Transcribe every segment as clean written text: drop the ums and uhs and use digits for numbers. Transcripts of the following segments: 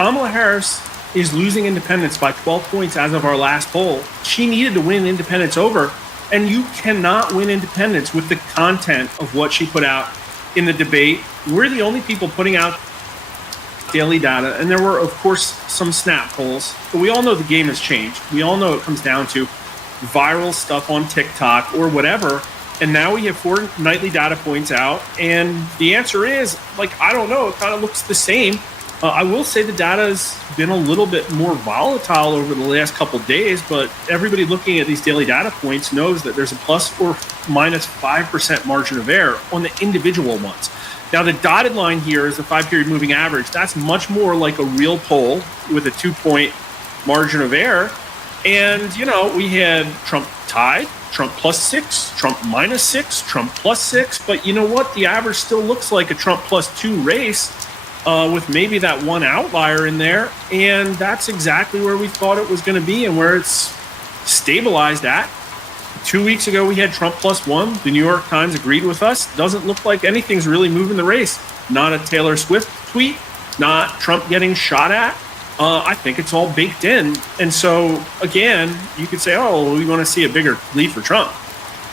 Kamala Harris is losing independents by 12 points as of our last poll. She needed to win independents over, and you cannot win independents with the content of what she put out in the debate. We're the only people putting out daily data, and there were, of course, some snap polls, but we all know the game has changed. We all know it comes down to viral stuff on TikTok or whatever, and now we have 4 nightly data points out, and the answer is, I don't know, it kind of looks the same. I will say the data has been a little bit more volatile over the last couple of days, but everybody looking at these daily data points knows that there's a plus or minus 5% margin of error on the individual ones. Now, the dotted line here is the 5-period moving average. That's much more like a real poll with a 2-point margin of error. And, we had Trump tied, Trump +6, Trump -6, Trump +6. But you know what? The average still looks like a Trump +2 race. With maybe that one outlier in there. And that's exactly where we thought it was going to be and where it's stabilized at. 2 weeks ago, we had Trump +1. The New York Times agreed with us. Doesn't look like anything's really moving the race. Not a Taylor Swift tweet, not Trump getting shot at. I think it's all baked in. And so, again, you could say, we want to see a bigger lead for Trump.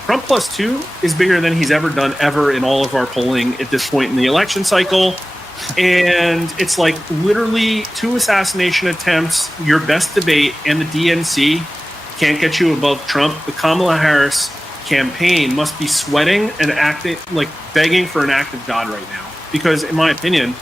Trump +2 is bigger than he's ever done in all of our polling at this point in the election cycle. And it's literally 2 assassination attempts, your best debate, and the DNC can't get you above Trump. The Kamala Harris campaign must be sweating and acting, begging for an act of God right now. Because in my opinion,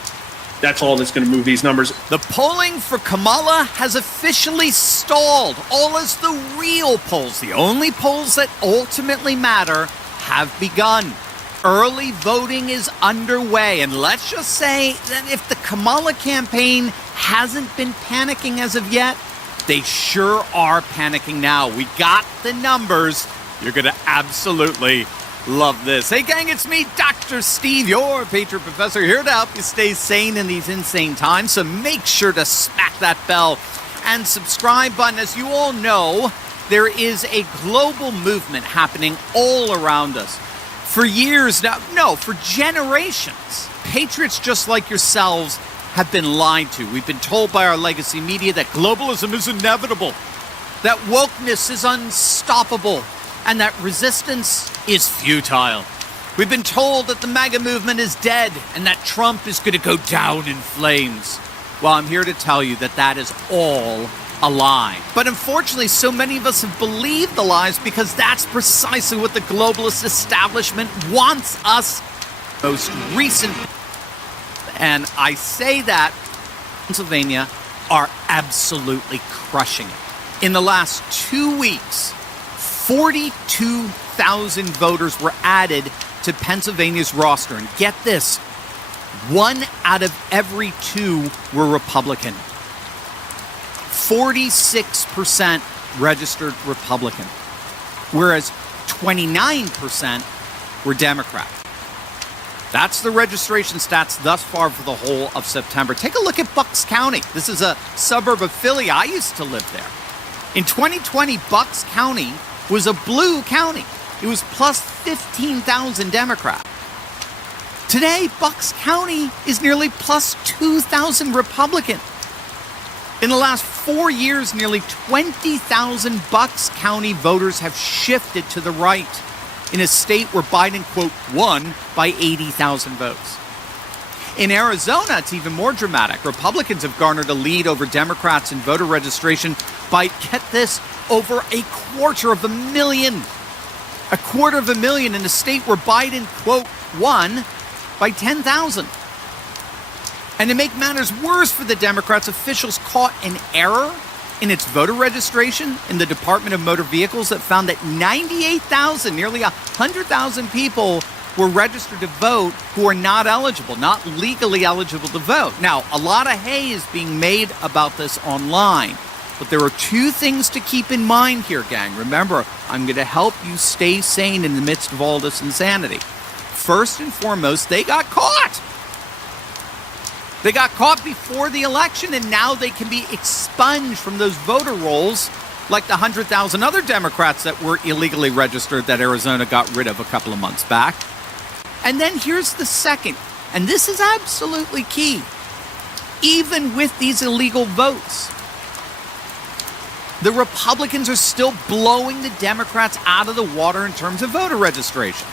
that's all that's going to move these numbers. The polling for Kamala has officially stalled. All as the real polls, the only polls that ultimately matter, have begun. Early voting is underway, and let's just say that if the Kamala campaign hasn't been panicking as of yet, they sure are panicking now. We got the numbers. You're going to absolutely love this. Hey, gang, it's me, Dr. Steve, your Patriot Professor, here to help you stay sane in these insane times. So make sure to smack that bell and subscribe button. As you all know, there is a global movement happening all around us. For years now, no, for generations, patriots just like yourselves have been lied to. We've been told by our legacy media that globalism is inevitable, that wokeness is unstoppable, and that resistance is futile. We've been told that the MAGA movement is dead and that Trump is going to go down in flames. Well, I'm here to tell you that that is all a lie. But unfortunately, so many of us have believed the lies because that's precisely what the globalist establishment wants us. Most recent, and I say that, Pennsylvania are absolutely crushing it. In the last 2 weeks, 42,000 voters were added to Pennsylvania's roster. And get this, 1 out of every 2 were Republican. 46% registered Republican, whereas 29% were Democrat. That's the registration stats thus far for the whole of September. Take a look at Bucks County. This is a suburb of Philly. I used to live there. In 2020, Bucks County was a blue county. It was plus 15,000 Democrat. Today, Bucks County is nearly plus 2,000 Republican. In the last 4 years, nearly 20,000 Bucks County voters have shifted to the right in a state where Biden, quote, won by 80,000 votes. In Arizona, it's even more dramatic. Republicans have garnered a lead over Democrats in voter registration by, get this, over 250,000. 250,000 in a state where Biden, quote, won by 10,000. And to make matters worse for the Democrats, officials caught an error in its voter registration in the Department of Motor Vehicles that found that 98,000, nearly 100,000 people were registered to vote who are not eligible, not legally eligible to vote. Now, a lot of hay is being made about this online, but there are 2 things to keep in mind here, gang. Remember, I'm going to help you stay sane in the midst of all this insanity. First and foremost, they got caught. They got caught before the election, and now they can be expunged from those voter rolls like the 100,000 other Democrats that were illegally registered that Arizona got rid of a couple of months back. And then here's the second, and this is absolutely key. even with these illegal votes, the Republicans are still blowing the Democrats out of the water in terms of voter registration.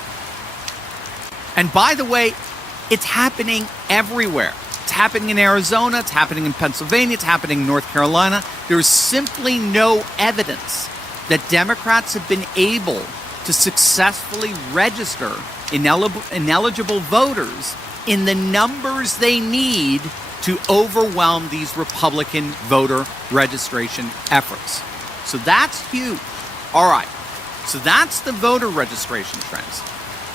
And by the way, it's happening everywhere. It's happening in Arizona, it's happening in Pennsylvania, it's happening in North Carolina. There is simply no evidence that Democrats have been able to successfully register ineligible voters in the numbers they need to overwhelm these Republican voter registration efforts. So that's huge. All right, so that's the voter registration trends.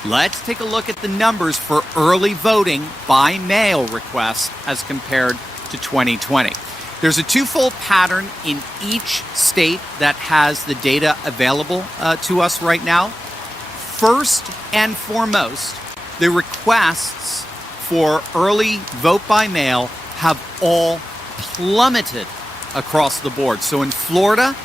Let's take a look at the numbers for early voting by mail requests as compared to 2020. There's a twofold pattern in each state that has the data available to us right now. First and foremost, the requests for early vote by mail have all plummeted across the board. So in Florida,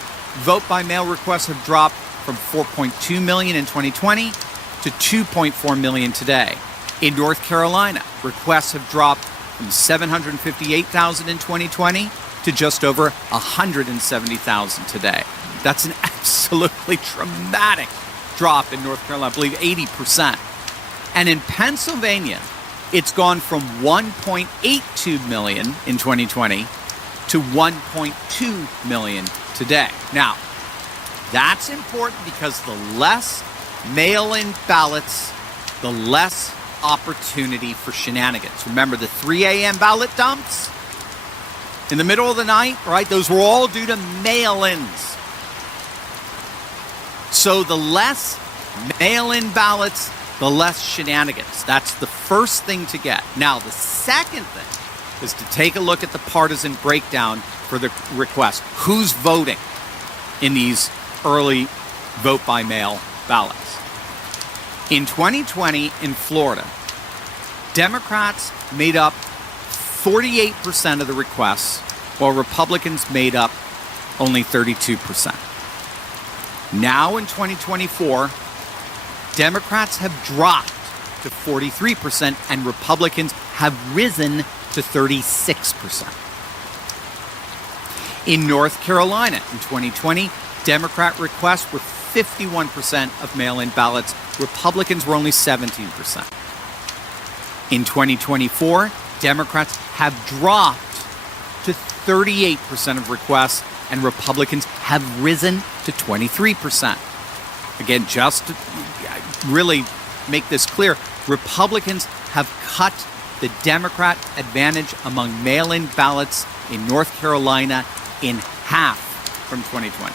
vote by mail requests have dropped from 4.2 million in 2020 to 2.4 million today. In North Carolina, requests have dropped from 758,000 in 2020 to just over 170,000 today. That's an absolutely dramatic drop in North Carolina, I believe 80%. And in Pennsylvania, it's gone from 1.82 million in 2020 to 1.2 million today. Now, that's important because the less mail-in ballots, the less opportunity for shenanigans. Remember the 3 a.m. ballot dumps in the middle of the night, right? Those were all due to mail-ins. So the less mail-in ballots, the less shenanigans. That's the first thing to get. Now, the second thing is to take a look at the partisan breakdown for the request. Who's voting in these early vote by mail ballots? In 2020 in Florida, Democrats made up 48% of the requests, while Republicans made up only 32%. Now in 2024, Democrats have dropped to 43% and Republicans have risen to 36%. In North Carolina in 2020, Democrat requests were 51% of mail-in ballots. Republicans were only 17%. In 2024, Democrats have dropped to 38% of requests and Republicans have risen to 23%. Again, just to really make this clear, Republicans have cut the Democrat advantage among mail-in ballots in North Carolina in half from 2020.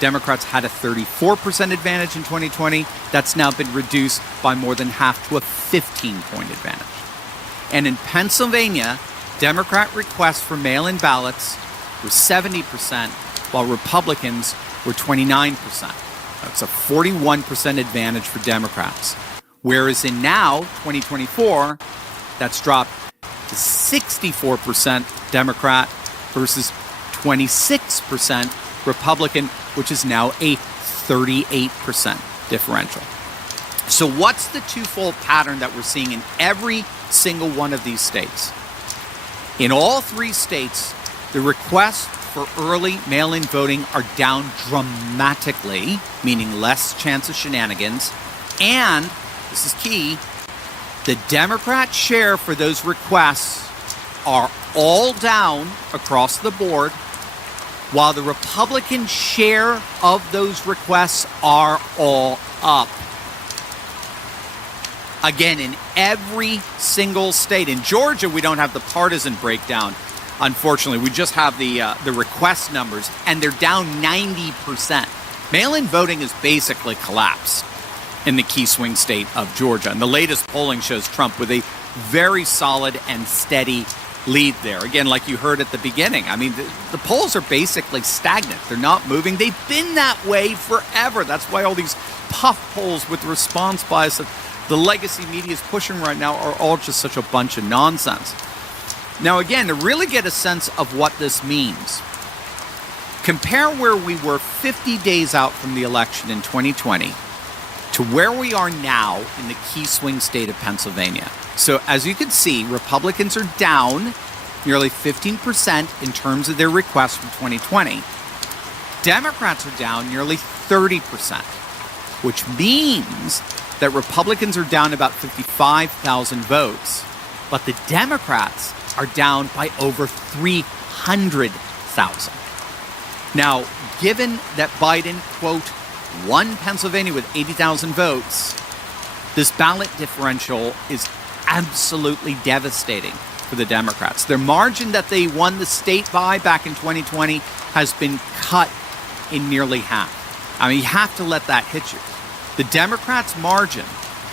Democrats had a 34% advantage in 2020. That's now been reduced by more than half to a 15-point advantage. And in Pennsylvania, Democrat requests for mail-in ballots were 70%, while Republicans were 29%. That's a 41% advantage for Democrats. Whereas in now, 2024, that's dropped to 64% Democrat versus 26% Republican, which is now a 38% differential. So what's the twofold pattern that we're seeing in every single one of these states? In all three states, the requests for early mail-in voting are down dramatically, meaning less chance of shenanigans. And, this is key, the Democrat share for those requests are all down across the board, while the Republican share of those requests are all up. Again, in every single state. In Georgia, we don't have the partisan breakdown. Unfortunately, we just have the request numbers, and they're down 90%. Mail-in voting has basically collapsed in the key swing state of Georgia. And the latest polling shows Trump with a very solid and steady lead there. Again, like you heard at the beginning, I mean, the polls are basically stagnant. They're not moving. They've been that way forever. That's why all these puff polls with response bias that the legacy media is pushing right now are all just such a bunch of nonsense. Now, again, to really get a sense of what this means, compare where we were 50 days out from the election in 2020 to where we are now in the key swing state of Pennsylvania. So as you can see, Republicans are down nearly 15% in terms of their requests from 2020. Democrats are down nearly 30%, which means that Republicans are down about 55,000 votes, but the Democrats are down by over 300,000. Now, given that Biden, quote, won Pennsylvania with 80,000 votes, this ballot differential is absolutely devastating for the Democrats. Their margin that they won the state by back in 2020 has been cut in nearly half. I mean, you have to let that hit you. The Democrats' margin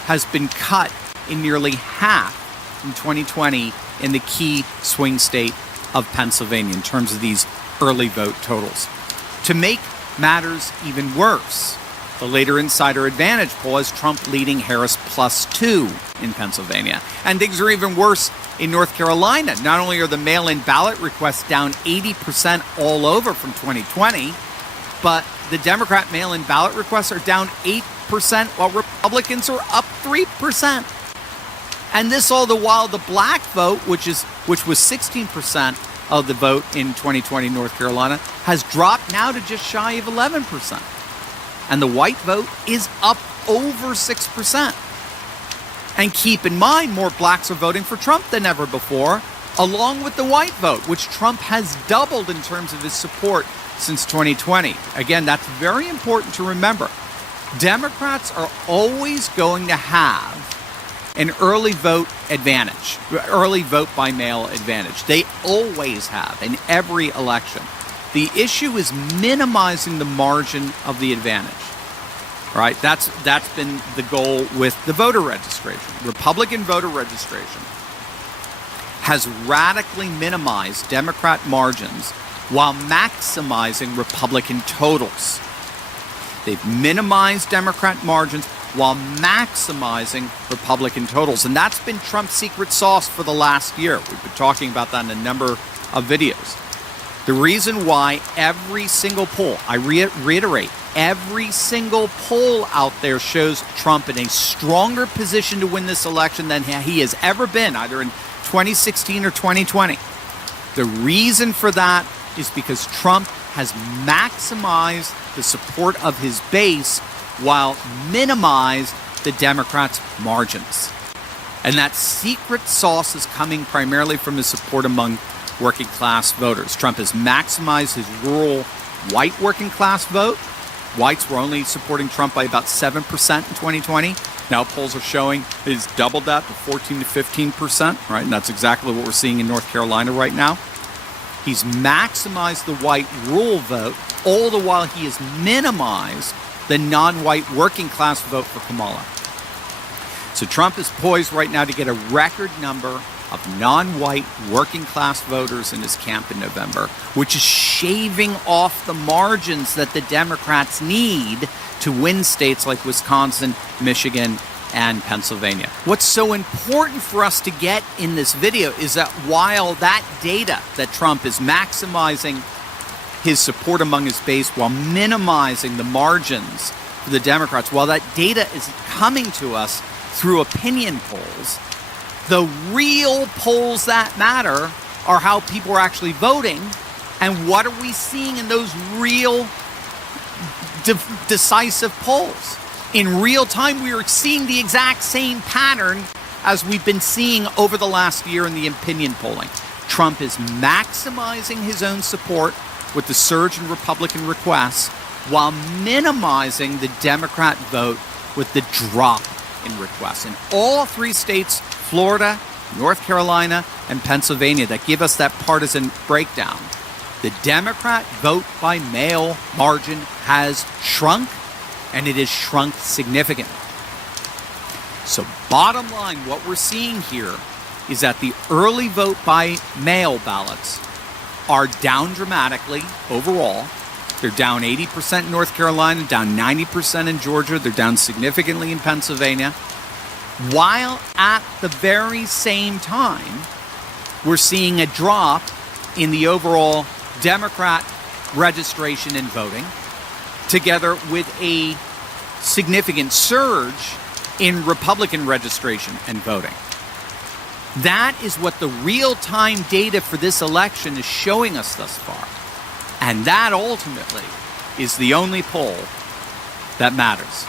has been cut in nearly half in 2020 in the key swing state of Pennsylvania in terms of these early vote totals. To make matters even worse, the later Insider Advantage poll has Trump leading Harris +2 in Pennsylvania. And things are even worse in North Carolina. Not only are the mail-in ballot requests down 80% all over from 2020, but the Democrat mail-in ballot requests are down 8%, while Republicans are up 3%. And this all the while the black vote, which was 16% of the vote in 2020 North Carolina, has dropped now to just shy of 11%. And the white vote is up over 6%. And keep in mind, more blacks are voting for Trump than ever before, along with the white vote, which Trump has doubled in terms of his support since 2020. Again, that's very important to remember. Democrats are always going to have an early vote advantage, early vote by mail advantage. They always have in every election. The issue is minimizing the margin of the advantage. Right? That's been the goal with the voter registration. Republican voter registration has radically minimized Democrat margins while maximizing Republican totals. They've minimized Democrat margins while maximizing Republican totals. And that's been Trump's secret sauce for the last year. We've been talking about that in a number of videos. The reason why every single poll, I reiterate, every single poll out there shows Trump in a stronger position to win this election than he has ever been, either in 2016 or 2020. The reason for that is because Trump has maximized the support of his base while minimized the Democrats' margins. And that secret sauce is coming primarily from his support among working class voters. Trump has maximized his rural white working class vote. Whites were only supporting Trump by about 7% in 2020. Now polls are showing he's doubled that to 14 to 15%, right? And that's exactly what we're seeing in North Carolina right now. He's maximized the white rural vote, all the while he has minimized the non-white working class vote for Kamala. So Trump is poised right now to get a record number of non-white working class voters in his camp in November, which is shaving off the margins that the Democrats need to win states like Wisconsin, Michigan, and Pennsylvania. What's so important for us to get in this video is that while that data that Trump is maximizing his support among his base while minimizing the margins for the Democrats, while that data is coming to us through opinion polls, the real polls that matter are how people are actually voting and what are we seeing in those real decisive polls. In real time, we are seeing the exact same pattern as we've been seeing over the last year in the opinion polling. Trump is maximizing his own support with the surge in Republican requests while minimizing the Democrat vote with the drop in requests. In all three states, Florida, North Carolina, and Pennsylvania, that give us that partisan breakdown, the Democrat vote by mail margin has shrunk, and it has shrunk significantly. So bottom line, what we're seeing here is that the early vote by mail ballots are down dramatically overall. They're down 80% in North Carolina, down 90% in Georgia. They're down significantly in Pennsylvania. While at the very same time, we're seeing a drop in the overall Democrat registration and voting, together with a significant surge in Republican registration and voting. That is what the real-time data for this election is showing us thus far. And that ultimately is the only poll that matters.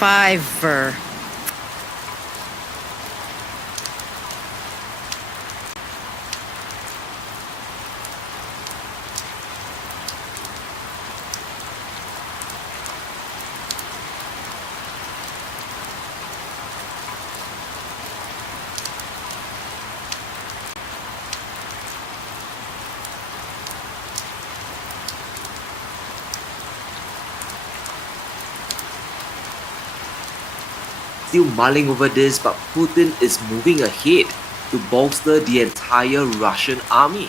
Fiverr. Still mulling over this, but Putin is moving ahead to bolster the entire Russian army.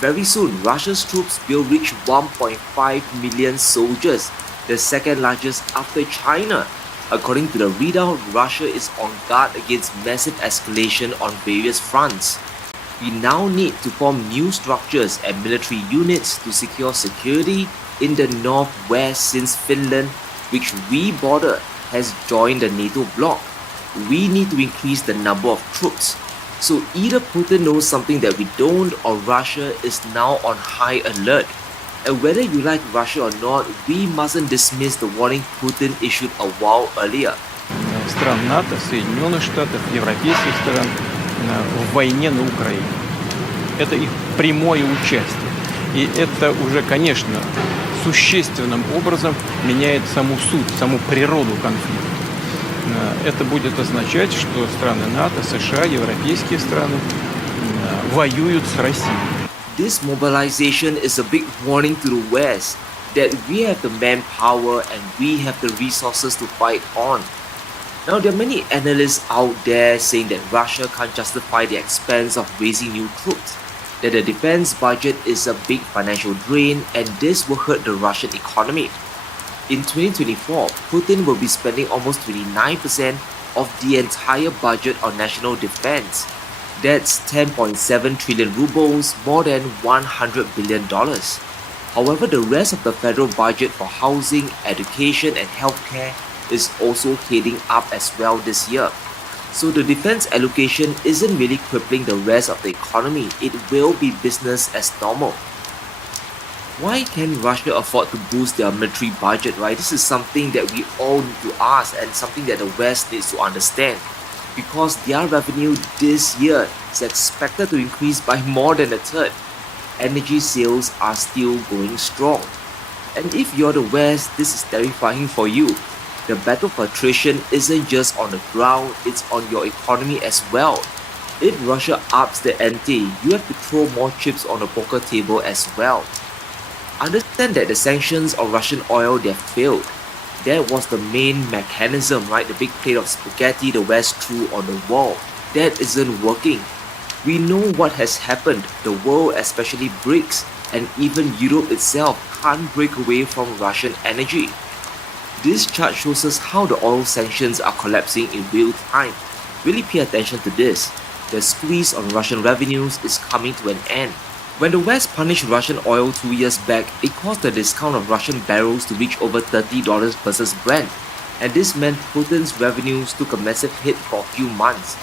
Very soon, Russia's troops will reach 1.5 million soldiers, the second largest after China. According to the readout, Russia is on guard against massive escalation on various fronts. We now need to form new structures and military units to secure security in the northwest since Finland, which we border, has joined the NATO bloc. We need to increase the number of troops. So either Putin knows something that we don't, or Russia is now on high alert. And whether you like Russia or not, we mustn't dismiss the warning Putin issued a while earlier. Стран НАТО, Соединенных Штатов, европейских стран в войне на Украине. Это их прямое участие. И это уже, конечно, существенным образом меняет саму суть, саму природу конфликта. Это будет означать, что страны НАТО, США, европейские страны воюют с Россией. This mobilization is a big warning to the West that we have the manpower and we have the resources to fight on. Now, there are many analysts out there saying that Russia can't justify the expense of raising new troops, that the defense budget is a big financial drain and this will hurt the Russian economy. In 2024, Putin will be spending almost 29% of the entire budget on national defense. That's 10.7 trillion rubles, more than $100 billion. However, the rest of the federal budget for housing, education and healthcare is also heading up as well this year. So the defense allocation isn't really crippling the rest of the economy, it will be business as normal. Why can Russia afford to boost their military budget, right? This is something that we all need to ask and something that the West needs to understand. Because their revenue this year is expected to increase by more than a third. Energy sales are still going strong. And if you're the West, this is terrifying for you. The battle for attrition isn't just on the ground, it's on your economy as well. If Russia ups the ante, you have to throw more chips on the poker table as well. Understand that the sanctions on Russian oil, they have failed. That was the main mechanism, right? The big plate of spaghetti the West threw on the wall. That isn't working. We know what has happened. The world, especially BRICS, and even Europe itself can't break away from Russian energy. This chart shows us how the oil sanctions are collapsing in real time. Really pay attention to this. The squeeze on Russian revenues is coming to an end. When the West punished Russian oil 2 years back, it caused the discount of Russian barrels to reach over $30 versus Brent, and this meant Putin's revenues took a massive hit for a few months.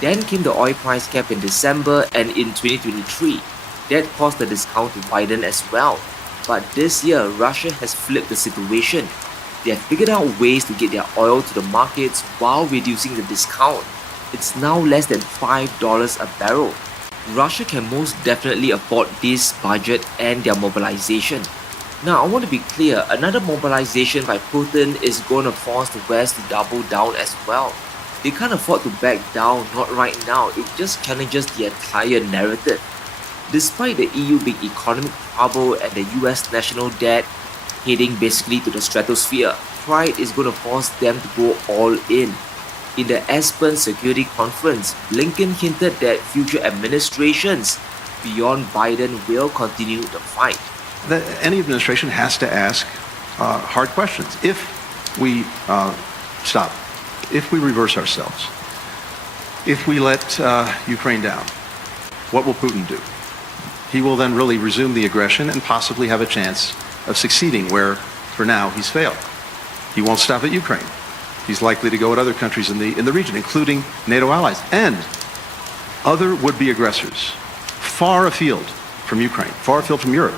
Then came the oil price cap in December and in 2023. That caused the discount to widen as well. But this year, Russia has flipped the situation. They have figured out ways to get their oil to the markets while reducing the discount. It's now less than $5 a barrel. Russia can most definitely afford this budget and their mobilization. Now, I want to be clear, another mobilization by Putin is going to force the West to double down as well. They can't afford to back down, not right now. It just challenges the entire narrative. Despite the EU being economic trouble and the US national debt heading basically to the stratosphere, pride is going to force them to go all in. In the Aspen Security Conference, Blinken hinted that future administrations beyond Biden will continue the fight. Any administration has to ask hard questions. If we stop, if we reverse ourselves, if we let Ukraine down, what will Putin do? He will then really resume the aggression and possibly have a chance of succeeding where, for now, he's failed. He won't stop at Ukraine. He's likely to go at other countries in the region, including NATO allies and other would-be aggressors far afield from Ukraine, far afield from Europe.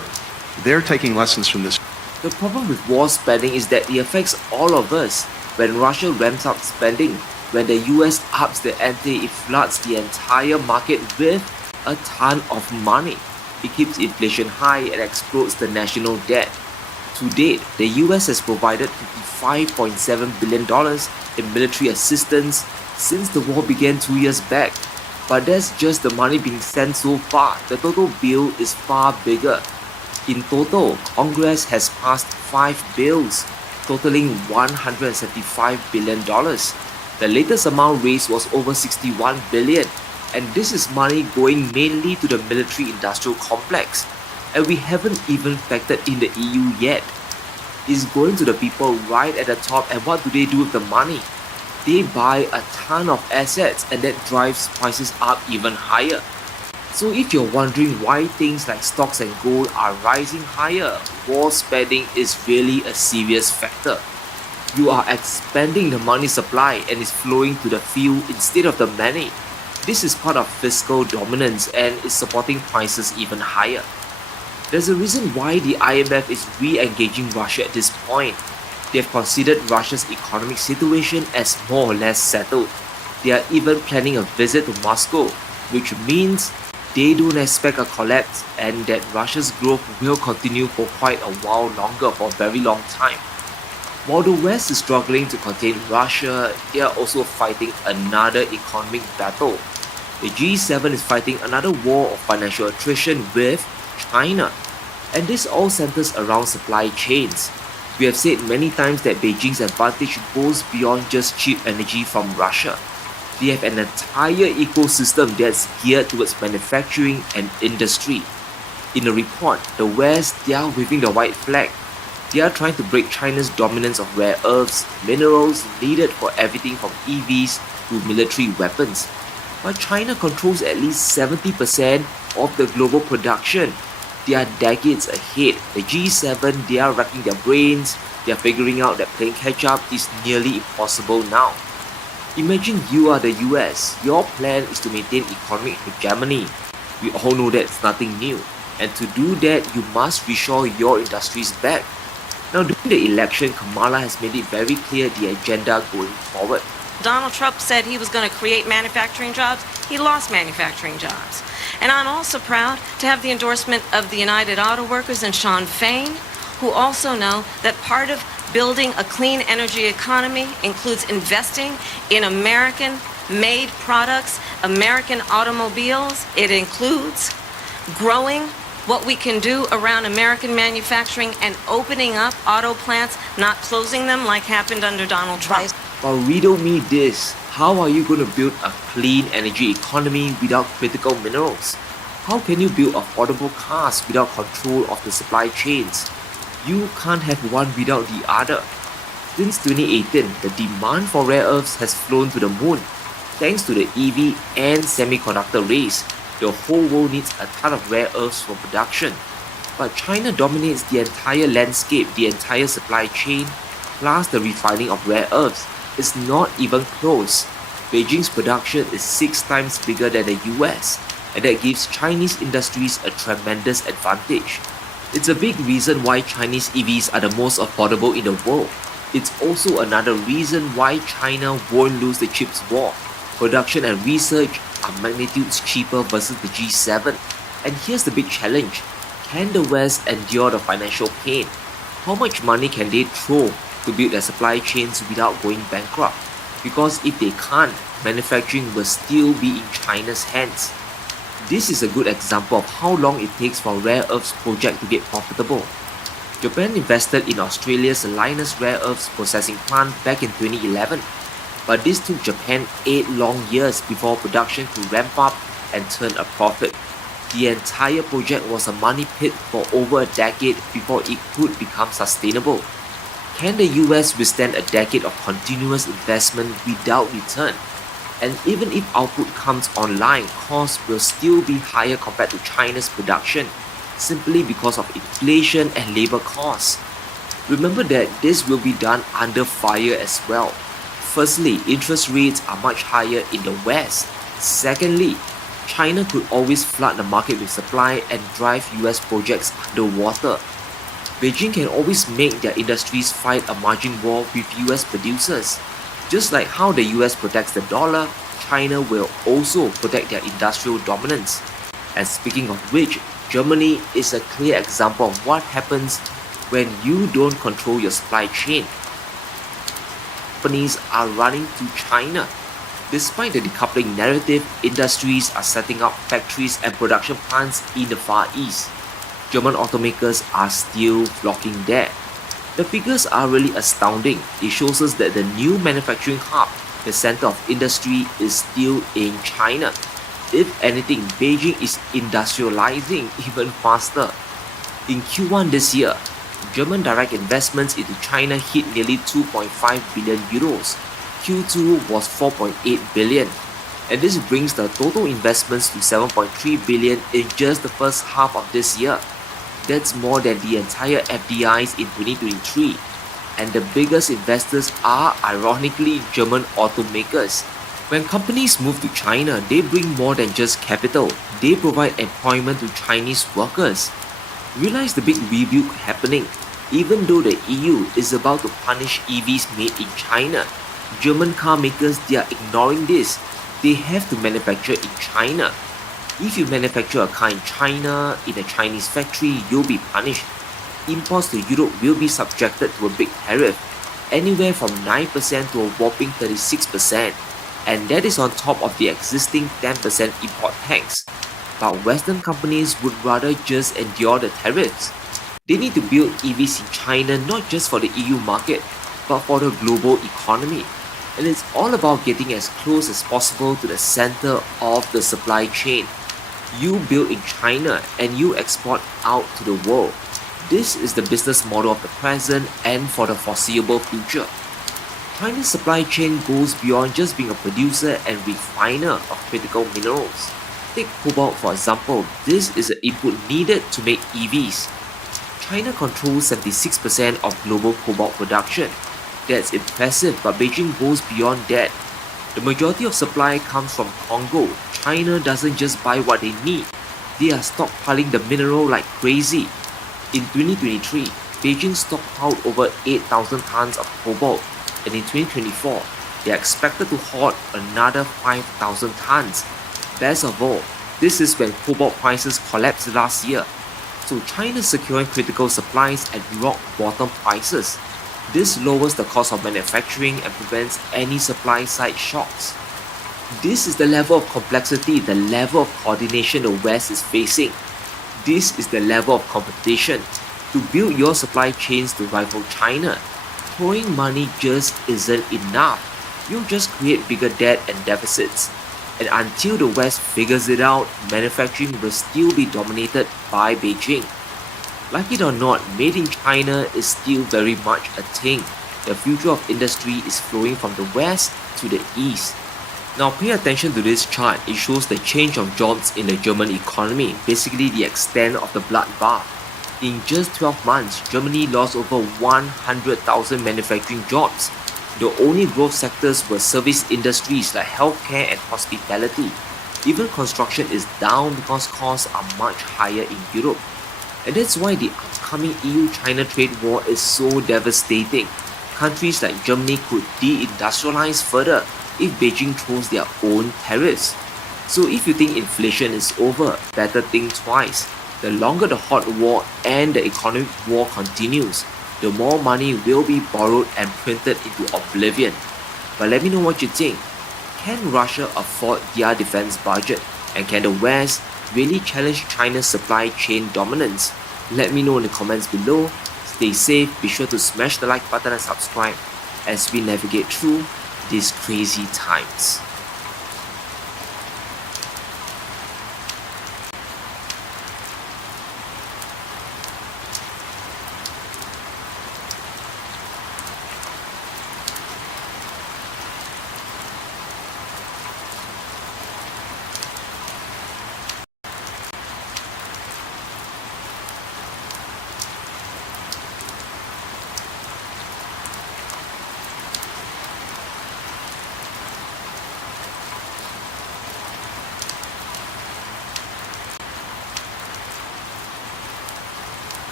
They're taking lessons from this. The problem with war spending is that it affects all of us. When Russia ramps up spending, when the US ups the ante, it floods the entire market with a ton of money. It keeps inflation high and explodes the national debt. To date, the US has provided $55.7 billion in military assistance since the war began 2 years back. But that's just the money being sent so far. The total bill is far bigger. In total, Congress has passed 5 bills, totaling $175 billion. The latest amount raised was over $61 billion, and this is money going mainly to the military-industrial complex. And we haven't even factored in the EU yet. It's going to the people right at the top, and what do they do with the money? They buy a ton of assets, and that drives prices up even higher. So if you're wondering why things like stocks and gold are rising higher, war spending is really a serious factor. You are expanding the money supply and it's flowing to the few instead of the many. This is part of fiscal dominance and is supporting prices even higher. There's a reason why the IMF is re-engaging Russia at this point. They have considered Russia's economic situation as more or less settled. They are even planning a visit to Moscow, which means they don't expect a collapse and that Russia's growth will continue for quite a while longer, for a very long time. While the West is struggling to contain Russia, they are also fighting another economic battle. The G7 is fighting another war of financial attrition with China. And this all centers around supply chains. We have said many times that Beijing's advantage goes beyond just cheap energy from Russia. They have an entire ecosystem that's geared towards manufacturing and industry. In a report, the West, they are waving the white flag. They are trying to break China's dominance of rare earths, minerals needed for everything from EVs to military weapons. But China controls at least 70% of the global production. They are decades ahead. The G7, they are racking their brains. They are figuring out that playing catch up is nearly impossible now. Imagine you are the US. Your plan is to maintain economic hegemony. We all know that it's nothing new. And to do that, you must reshore your industries back. Now, during the election, Kamala has made it very clear the agenda going forward. Donald Trump said he was going to create manufacturing jobs. He lost manufacturing jobs. And I'm also proud to have the endorsement of the United Auto Workers and Sean Fain, who also know that part of building a clean energy economy includes investing in American-made products, American automobiles. It includes growing what we can do around American manufacturing and opening up auto plants, not closing them like happened under Donald Trump. But riddle me this, how are you going to build a clean energy economy without critical minerals? How can you build affordable cars without control of the supply chains? You can't have one without the other. Since 2018, the demand for rare earths has flown to the moon. Thanks to the EV and semiconductor race, the whole world needs a ton of rare earths for production. But China dominates the entire landscape, the entire supply chain, plus the refining of rare earths is not even close. Beijing's production is 6 times bigger than the US, and that gives Chinese industries a tremendous advantage. It's a big reason why Chinese EVs are the most affordable in the world. It's also another reason why China won't lose the chips war. Production and research are magnitudes cheaper versus the G7. And here's the big challenge. Can the West endure the financial pain? How much money can they throw to build their supply chains without going bankrupt? Because if they can't, manufacturing will still be in China's hands. This is a good example of how long it takes for rare earths project to get profitable. Japan invested in Australia's Lynas Rare Earths processing plant back in 2011, but this took Japan 8 long years before production could ramp up and turn a profit. The entire project was a money pit for over a decade before it could become sustainable. Can the US withstand a decade of continuous investment without return? And even if output comes online, costs will still be higher compared to China's production, simply because of inflation and labor costs. Remember that this will be done under fire as well. Firstly, interest rates are much higher in the West. Secondly, China could always flood the market with supply and drive US projects underwater. Beijing can always make their industries fight a margin war with US producers. Just like how the US protects the dollar, China will also protect their industrial dominance. And speaking of which, Germany is a clear example of what happens when you don't control your supply chain. Companies are running to China. Despite the decoupling narrative, industries are setting up factories and production plants in the Far East. German automakers are still flocking there. The figures are really astounding. It shows us that the new manufacturing hub, the center of industry, is still in China. If anything, Beijing is industrializing even faster. In Q1 this year, German direct investments into China hit nearly 2.5 billion euros. Q2 was 4.8 billion. And this brings the total investments to 7.3 billion in just the first half of this year. That's more than the entire FDIs in 2023. And the biggest investors are ironically German automakers. When companies move to China, they bring more than just capital. They provide employment to Chinese workers. Realize the big rebuke happening. Even though the EU is about to punish EVs made in China, German car makers, they are ignoring this. They have to manufacture in China. If you manufacture a car in China, in a Chinese factory, you'll be punished. Imports to Europe will be subjected to a big tariff, anywhere from 9% to a whopping 36%, and that is on top of the existing 10% import tax. But Western companies would rather just endure the tariffs. They need to build EVs in China not just for the EU market, but for the global economy. And it's all about getting as close as possible to the center of the supply chain. You build in China and you export out to the world. This is the business model of the present and for the foreseeable future. China's supply chain goes beyond just being a producer and refiner of critical minerals. Take cobalt for example. This is an input needed to make EVs. China controls 76% of global cobalt production. That's impressive, but Beijing goes beyond that. The majority of supply comes from Congo. China doesn't just buy what they need. They are stockpiling the mineral like crazy. In 2023, Beijing stockpiled over 8,000 tons of cobalt, and in 2024, they are expected to hoard another 5,000 tons. Best of all, this is when cobalt prices collapsed last year. So China is securing critical supplies at rock bottom prices. This lowers the cost of manufacturing and prevents any supply side shocks. This is the level of complexity, the level of coordination the West is facing. This is the level of competition. To build your supply chains to rival China, throwing money just isn't enough. You'll just create bigger debt and deficits. And until the West figures it out, manufacturing will still be dominated by Beijing. Like it or not, made in China is still very much a thing. The future of industry is flowing from the West to the East. Now pay attention to this chart. It shows the change of jobs in the German economy, basically the extent of the bloodbath. In just 12 months, Germany lost over 100,000 manufacturing jobs. The only growth sectors were service industries like healthcare and hospitality. Even construction is down because costs are much higher in Europe. And that's why the upcoming EU-China trade war is so devastating. Countries like Germany could deindustrialize further if Beijing throws their own tariffs. So if you think inflation is over, better think twice. The longer the hot war and the economic war continues, the more money will be borrowed and printed into oblivion. But let me know what you think. Can Russia afford their defense budget? And can the West really challenge China's supply chain dominance? Let me know in the comments below. Stay safe, be sure to smash the like button and subscribe as we navigate through these crazy times.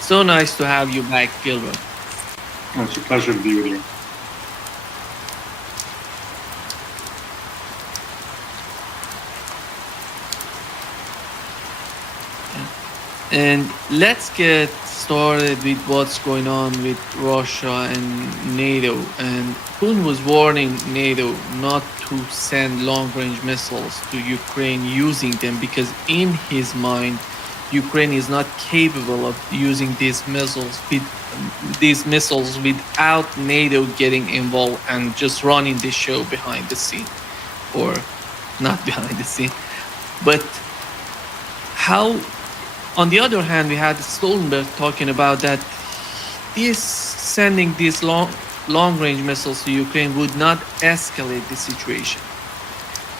So nice to have you back, Gilbert. It's a pleasure to be with you. And let's get started with what's going on with Russia and NATO. And Putin was warning NATO not to send long-range missiles to Ukraine using them because in his mind, Ukraine is not capable of using these missiles without NATO getting involved and just running the show behind the scene, or not behind the scene. But how? On the other hand, we had Stoltenberg talking about that sending these long-range missiles to Ukraine would not escalate the situation.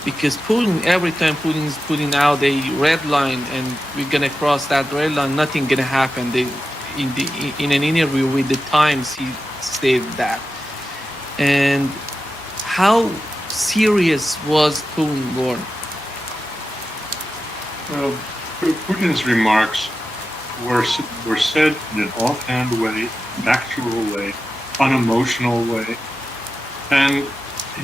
Because Putin, every time Putin is putting out a red line and we're gonna cross that red line, nothing gonna happen. In an interview with the Times, he stated that. And how serious was Putin warning? Well, Putin's remarks were said in an offhand way, factual way, unemotional way, and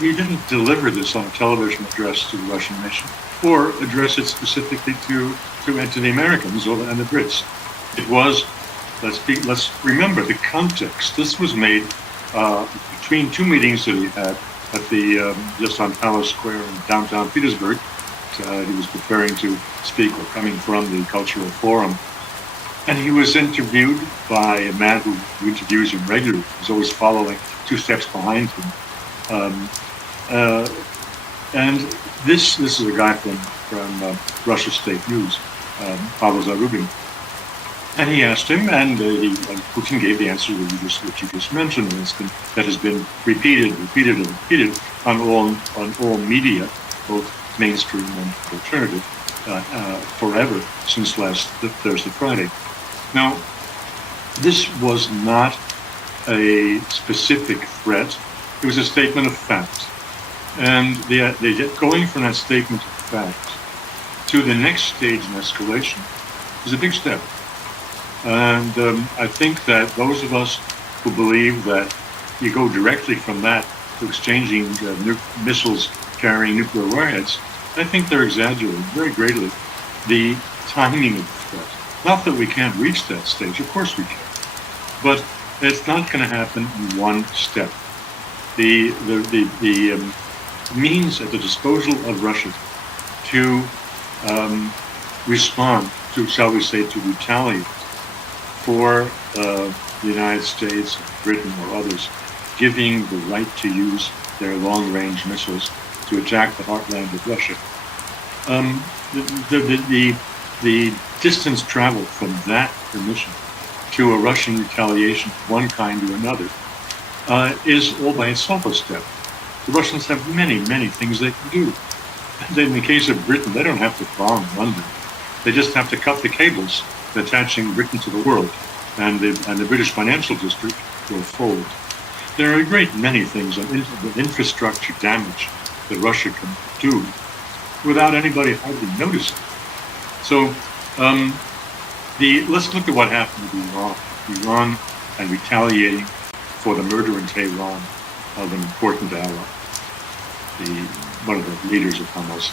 he didn't deliver this on a television address to the Russian nation or address it specifically to the Americans and the Brits. It was, let's remember the context. This was made between two meetings that he had at the just on Palace Square in downtown Petersburg. He was preparing to speak or coming from the Cultural Forum. And he was interviewed by a man who interviews him regularly. He's always following 2 steps behind him. And this is a guy from Russia State News, Pavel Zarubin. And he asked him, and Putin gave the answer that you just mentioned, that has been repeated on all media, both mainstream and alternative, forever since last Thursday, Friday. Now, this was not a specific threat; it was a statement of fact. And going from that statement of fact to the next stage in escalation is a big step. And I think that those of us who believe that you go directly from that to exchanging missiles carrying nuclear warheads, I think they're exaggerating very greatly the timing of the threat. Not that we can't reach that stage, of course we can. But It's not going to happen in one step. The means at the disposal of Russia to respond to, shall we say, to retaliate for the United States, Britain, or others giving the right to use their long-range missiles to attack the heartland of Russia. The distance traveled from that permission to a Russian retaliation of one kind or another is all by itself a step. The Russians have many, many things they can do. In the case of Britain, they don't have to bomb London. They just have to cut the cables attaching Britain to the world, and the British financial district will fold. There are a great many things of infrastructure damage that Russia can do without anybody hardly noticing. So let's look at what happened with Iran and retaliating for the murder in Tehran of an important ally, one of the leaders of Hamas.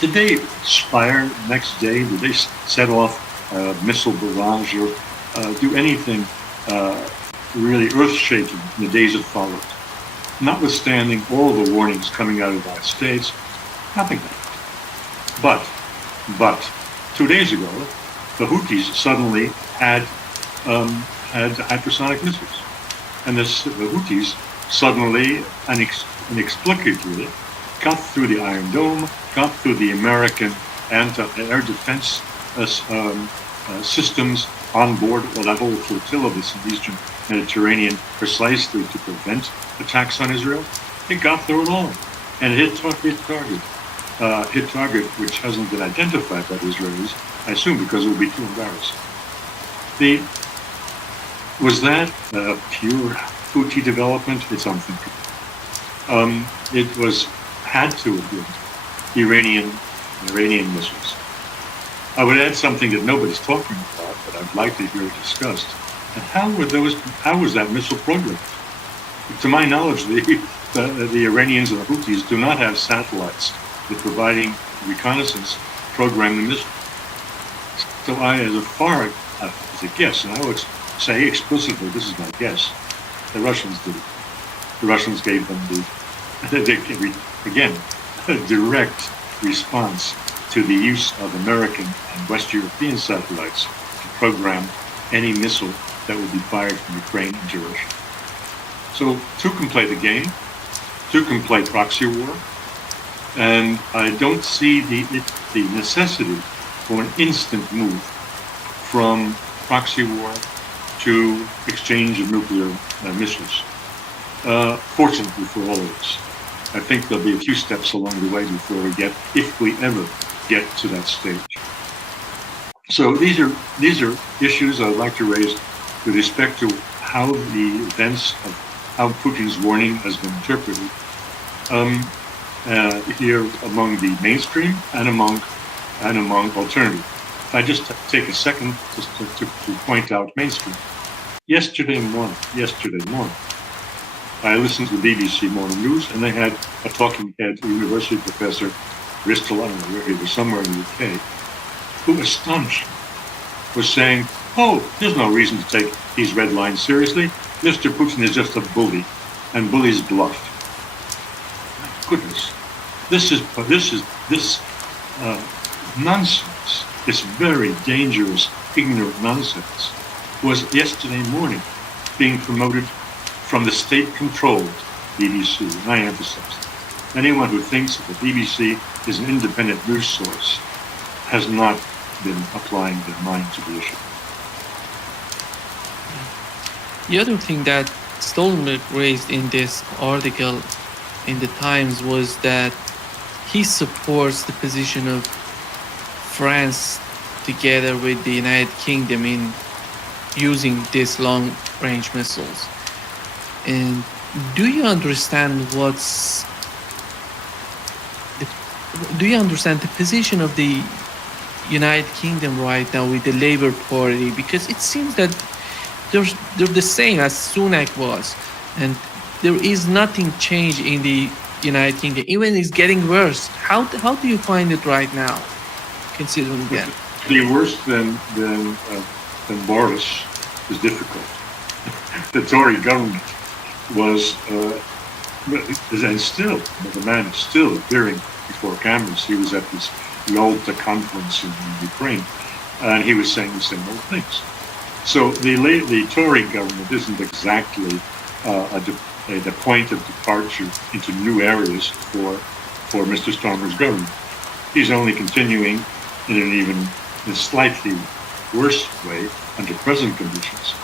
Did they fire next day? Did they set off a missile barrage or do anything really earth-shaking in the days that followed? Notwithstanding all the warnings coming out of the United States, nothing happened. But 2 days ago, the Houthis suddenly had hypersonic missiles, and the Houthis suddenly inexplicably got through the Iron Dome, got through the American anti-air defense systems on board that whole flotilla that's in the Eastern Mediterranean precisely to prevent attacks on Israel. It got through it all, and it hit target, which hasn't been identified by the Israelis, I assume because it would be too embarrassing. Was that a pure Houthi development? It's unthinkable. It had to have been Iranian missiles. I would add something that nobody's talking about, but I'd like to hear it discussed. And how was that missile programmed? To my knowledge, the Iranians and the Houthis do not have satellites that providing reconnaissance program the missile. So as a guess, and I would say explicitly, this is my guess, the Russians did it. The Russians gave them a direct response to the use of American and West European satellites to program any missile that would be fired from Ukraine into Russia. So two can play the game, two can play proxy war, and I don't see the necessity for an instant move from proxy war to exchange of nuclear missiles. Fortunately for all of us, I think there'll be a few steps along the way before if we ever get to that stage. So these are issues I'd like to raise with respect to how the events of how Putin's warning has been interpreted here among the mainstream and among alternative. If I just take a second just to point out mainstream. Yesterday morning, I listened to the BBC Morning News, and they had a talking head, a university professor, Bristol, I don't know where he was, somewhere in the UK, who astonishing was saying, there's no reason to take these red lines seriously. Mr. Putin is just a bully, and bullies bluff. My goodness, this nonsense, this very dangerous, ignorant nonsense, was yesterday morning being promoted from the state-controlled BBC, and I emphasize that. Anyone who thinks that the BBC is an independent news source has not been applying their mind to the issue. The other thing that Stoltenberg raised in this article in the Times was that he supports the position of France together with the United Kingdom in using these long-range missiles. And do you understand the position of the United Kingdom right now with the Labour Party? Because it seems that they're the same as Sunak was, and there is nothing changed in the United Kingdom. Even it's getting worse. How do you find it right now, considering that? To be worse than Boris is difficult. the Tory government was, and still, the man is still appearing before cameras. He was at this Yalta conference in Ukraine, and he was saying the same old things. So the Tory government isn't exactly the point of departure into new areas for Mr. Starmer's government. He's only continuing in an even slightly worse way under present conditions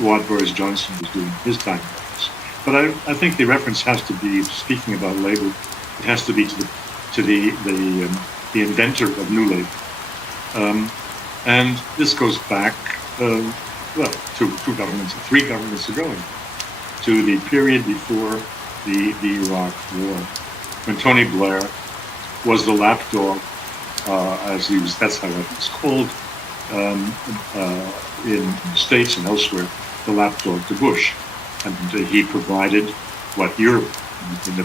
what Boris Johnson was doing his time in office. But I think the reference has to be, speaking about Labour, it has to be to the inventor of New Labour, and this goes back to three governments ago, to the period before the Iraq War, when Tony Blair was the lapdog, that's how it was called in the States and elsewhere, the lapdog to Bush, and he provided what Europe, in the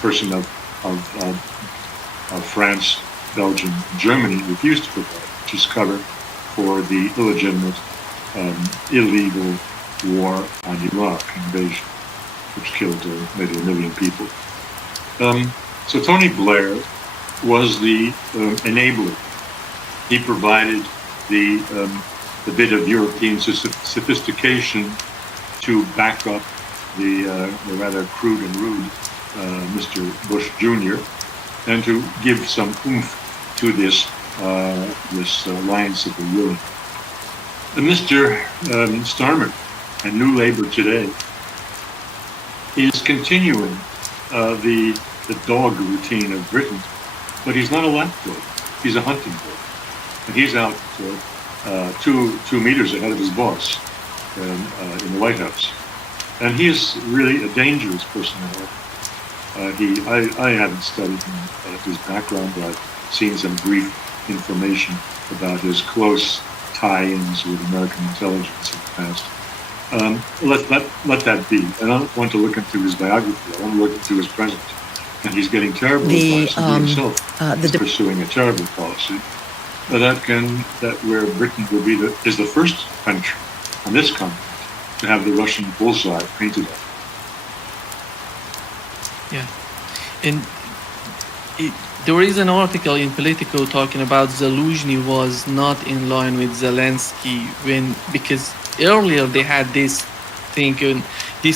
person of France, Belgium, and Germany, refused to provide, which is cover for the illegitimate, illegal war on Iraq invasion, which killed maybe 1 million people. So Tony Blair was the enabler. He provided the bit of European sophistication to back up the rather crude and rude Mr. Bush Jr. and to give some oomph to this alliance of the willing. And Mr. Starmer and New Labour today is continuing the dog routine of Britain, but he's not a lapdog. He's a hunting dog, and he's out 2 meters ahead of his boss in the White House, and he is really a dangerous personality. I haven't studied his background, but I've seen some brief information about his close tie-ins with American intelligence in the past. Let that be. I don't want to look into his biography. I want to look into his present. And he's getting terrible advice, and he himself is pursuing a terrible policy. But that where Britain will be is the first country on this continent to have the Russian bullseye painted on. Yeah, and there is an article in Politico talking about Zaluzhny was not in line with Zelensky because earlier they had this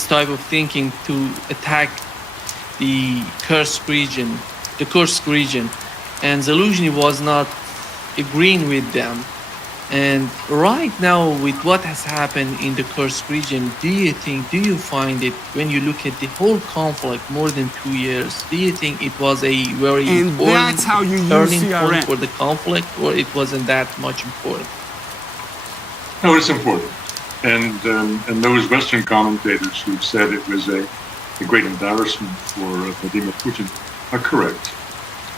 type of thinking to attack the Kursk region, and Zaluzhny was not agreeing with them. And right now, with what has happened in the Kursk region, do you find it, when you look at the whole conflict, more than 2 years, do you think it was a very important turning point for the conflict, or it wasn't that much important? No, it's important. And those Western commentators who've said it was a great embarrassment for Vladimir Putin are correct.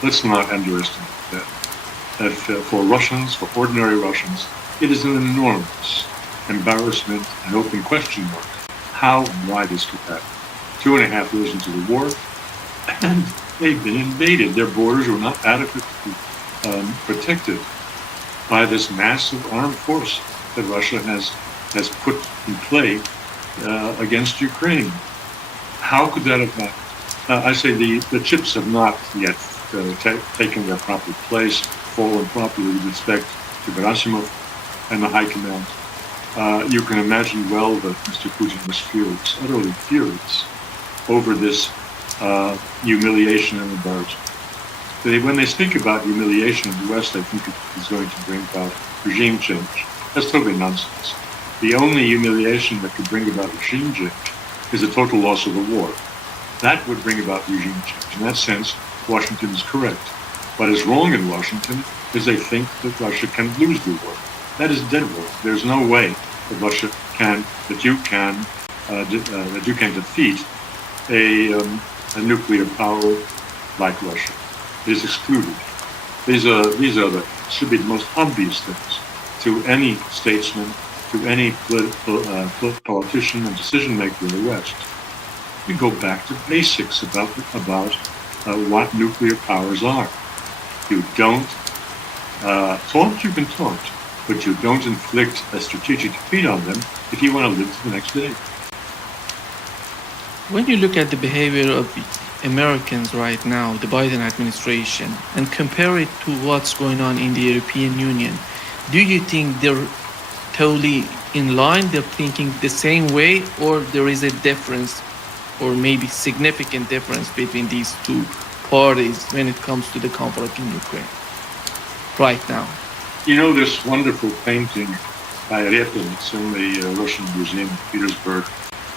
Let's not underestimate that. For Russians, for ordinary Russians, it is an enormous embarrassment, an open question mark, how and why this could happen. 2.5 years into the war, and they've been invaded. Their borders were not adequately protected by this massive armed force that Russia has put in play against Ukraine. How could that have happened? I say the chips have not yet taken their proper place, fallen properly with respect to Gerasimov and the High Command. You can imagine well that Mr. Putin was furious, utterly furious, over this humiliation and embarrassment. When they speak about humiliation in the West, I think it is going to bring about regime change. That's totally nonsense. The only humiliation that could bring about regime change is the total loss of the war. That would bring about regime change. In that sense, Washington is correct. What is wrong in Washington is they think that Russia can lose the war. That is dead wrong. There's no way that you can defeat a nuclear power like Russia. It is excluded. These should be the most obvious things to any statesman, to any politician and decision maker in the West. We go back to basics about what nuclear powers are. You don't taunt, you can taunt, but you don't inflict a strategic defeat on them if you want to live to the next day. When you look at the behavior of Americans right now, the Biden administration, and compare it to what's going on in the European Union, do you think they're totally in line, they're thinking the same way, or there is a difference, or maybe significant difference between these two parties when it comes to the conflict in Ukraine right now? You know this wonderful painting by Repin, it's in the Russian Museum in Petersburg,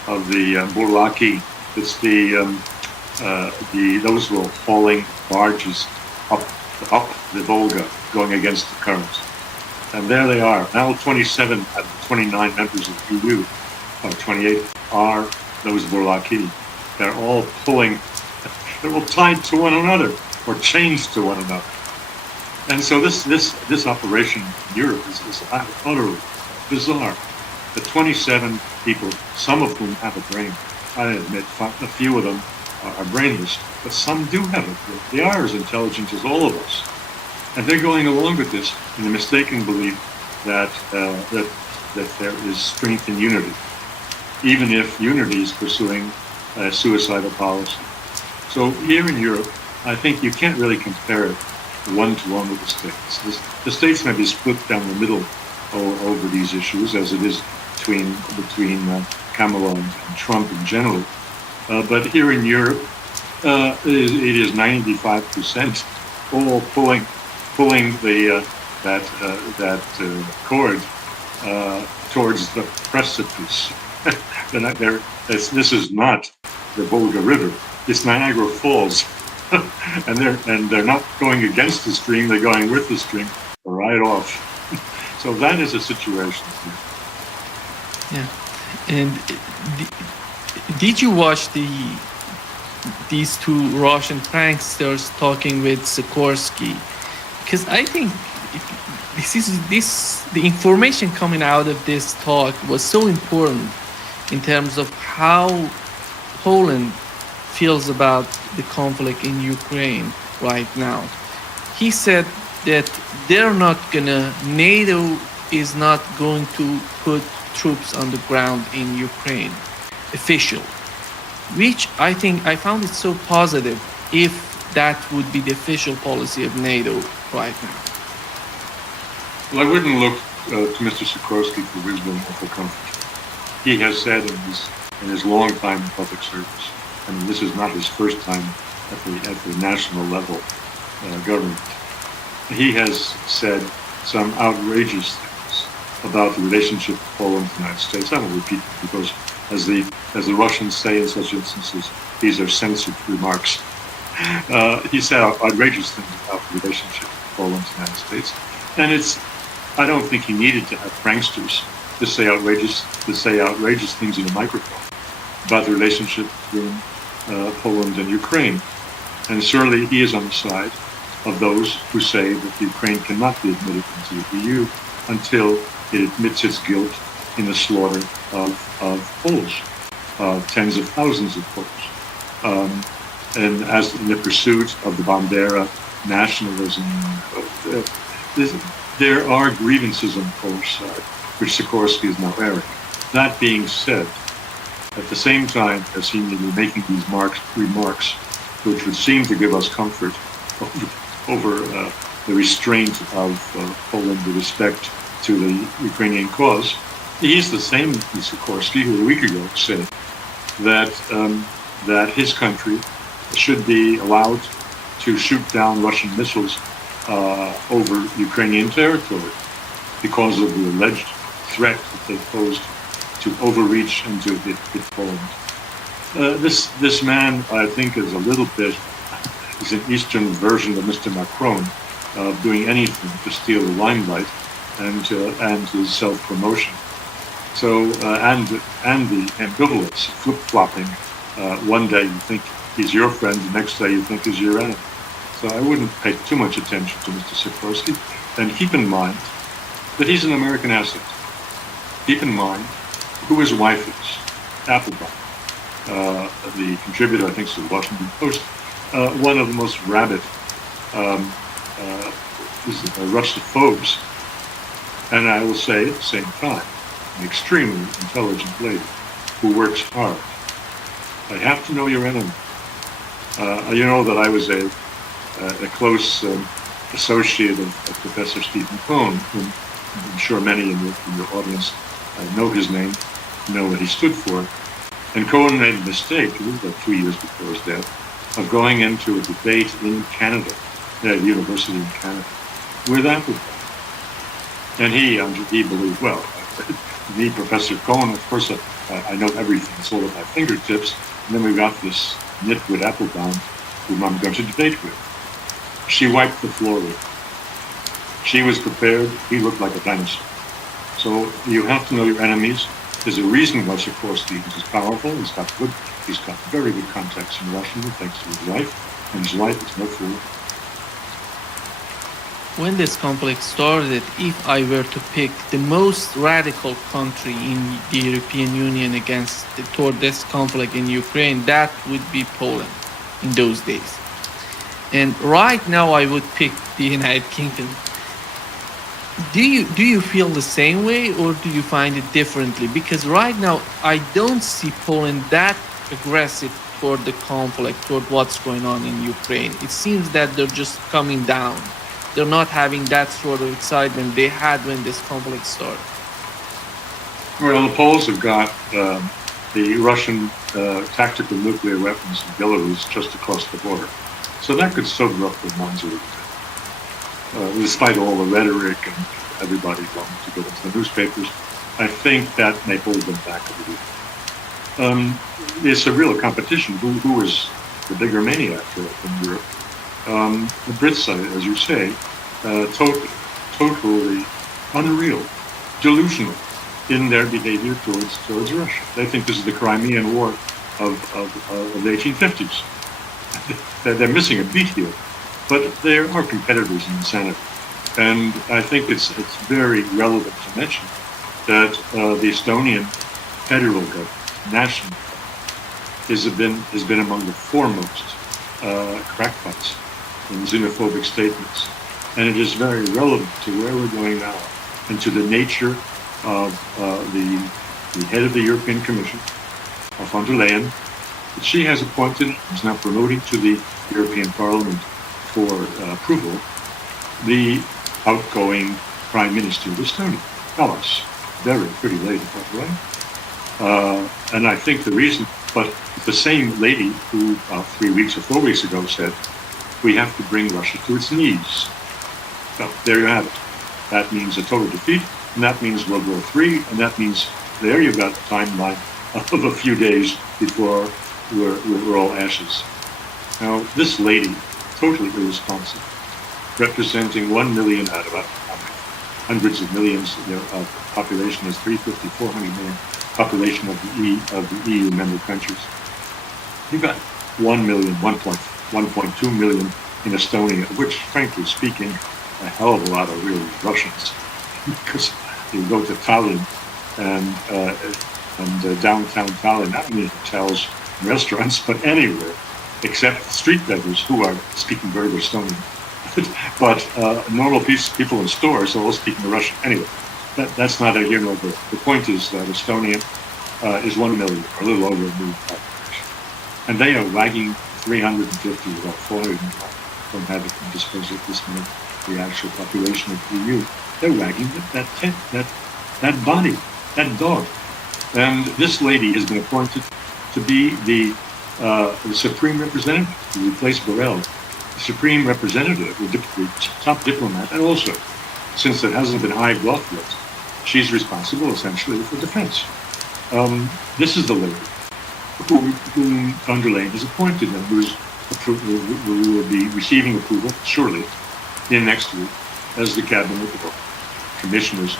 of the Burlaki. It's those who are hauling barges up the Volga, going against the current. And there they are. Now 27 out of 29 members of the EU, or 28, are those Burlaki. They're all they're all tied to one another, or chained to one another. And so this operation in Europe is utterly bizarre. The 27 people, some of whom have a brain, I admit a few of them are brainless, but some do have it. They are as intelligent as all of us. And they're going along with this in the mistaken belief that there is strength in unity, even if unity is pursuing a suicidal policy. So here in Europe, I think you can't really compare it one-to-one with the States. The States may be split down the middle over these issues, as it is between Kamala and Trump in general. But here in Europe, it is 95% all pulling that cord towards the precipice. This is not the Volga River; it's Niagara Falls, and they're not going against the stream; they're going with the stream right off. So that is a situation here. Yeah, and did you watch these two Russian pranksters talking with Sikorsky? Because I think the information coming out of this talk was so important in terms of how Poland feels about the conflict in Ukraine right now. He said that NATO is not going to put troops on the ground in Ukraine, official, which I think I found it so positive if that would be the official policy of NATO right now. Well, I wouldn't look to Mr. Sikorsky for wisdom or for comfort. He has said in his long time in public service, I mean, this is not his first time at the national level government. He has said some outrageous things about the relationship of Poland and the United States. I will repeat them because, as the Russians say in such instances, these are censored remarks. He said outrageous things about the relationship of Poland and the United States, and I don't think he needed to have pranksters to say outrageous things in a microphone about the relationship between Poland and Ukraine. And certainly he is on the side of those who say that Ukraine cannot be admitted into the EU until it admits its guilt in the slaughter of Poles, tens of thousands of Poles. And as in the pursuit of the Bandera nationalism, there are grievances on the Polish side, which Sikorsky is now airing. That being said, at the same time as he may be making these remarks, which would seem to give us comfort over the restraint of Poland with respect to the Ukrainian cause, he's the same Sikorsky who a week ago said that his country should be allowed to shoot down Russian missiles over Ukrainian territory because of the alleged threat that they posed to overreach and to hit Poland. This man, I think, is a little bit is an Eastern version of Mr. Macron, doing anything to steal the limelight and his self-promotion. So and the ambivalence, flip-flopping. One day you think he's your friend, the next day you think he's your enemy. So I wouldn't pay too much attention to Mr. Sikorsky, and keep in mind that he's an American asset. Keep in mind who his wife is, Applebaum, the contributor, I think, to the Washington Post, one of the most rabid Russophobes. And I will say at the same time an extremely intelligent lady who works hard. I have to know your enemy. You know that I was a close associate of Professor Stephen Cohn, whom I'm sure many in your audience know his name, know what he stood for. And Cohn made a mistake, it was about 2 years before his death, of going into a debate in Canada, at a university in Canada, with Applebaum. And he believed, well, me, Professor Cohn, of course, I know everything. It's all at my fingertips. And then we got this nitwit Applebaum, whom I'm going to debate with. She wiped the floor with him. She was prepared. He looked like a dinosaur. So you have to know your enemies. There's a reason why Sikorsky is powerful. He's got very good contacts in Washington, thanks to his wife, and his wife is no fool. When this conflict started, if I were to pick the most radical country in the European Union toward this conflict in Ukraine, that would be Poland in those days. And right now I would pick the United Kingdom. Do you feel the same way, or do you find it differently? Because right now I don't see Poland that aggressive toward the conflict, toward what's going on in Ukraine. It seems that they're just coming down. They're not having that sort of excitement they had when this conflict started. Well, the Poles have got the Russian tactical nuclear weapons in Belarus just across the border. So that could sober up their minds a little bit. Despite all the rhetoric and everybody wanting to go into the newspapers, I think that may hold them back a little. It's a real competition. Who is the bigger maniac in Europe? The Brits, as you say, totally unreal, delusional in their behavior towards Russia. They think this is the Crimean War of the 1850s. They're missing a beat here, but there are competitors in the Senate, and I think it's very relevant to mention that the Estonian federal government, national government, has been among the foremost crackpots in xenophobic statements. And it is very relevant to where we're going now and to the nature of the head of the European Commission, von der Leyen, that she has appointed, is now promoting to the European Parliament for approval, the outgoing Prime Minister of Estonia, Kallas. Very pretty lady, by the way. And I think the reason, but the same lady who 3 weeks or 4 weeks ago said, we have to bring Russia to its knees. So there you have it. That means a total defeat, and that means World War III, and that means there you've got a timeline of a few days before we're all ashes. Now, this lady, totally irresponsible, representing 1 million out of hundreds of millions of population, is 350, 400 million population of the EU member countries. You've got 1 million, 1.2 million in Estonia, which, frankly speaking, a hell of a lot of real Russians, because you go to Tallinn and downtown Tallinn, not only hotels and restaurants, but anywhere, except street beggars who are speaking very good Estonian. But normal people in stores are all speaking Russian. Anyway, that's not a here nor there. The point is that Estonia is 1 million, or a little over a million population. And they are lagging 350, about 400 don't have at their disposal at this minute, the actual population of the EU. They're wagging that body, that dog. And this lady has been appointed to be the supreme representative, to replace Borrell, the supreme representative, the top diplomat, and also, since there hasn't been high bluff yet, she's responsible essentially for defense. This is the lady whom von der Leyen has appointed and who will be receiving approval, surely, in next week, as the cabinet or commissioners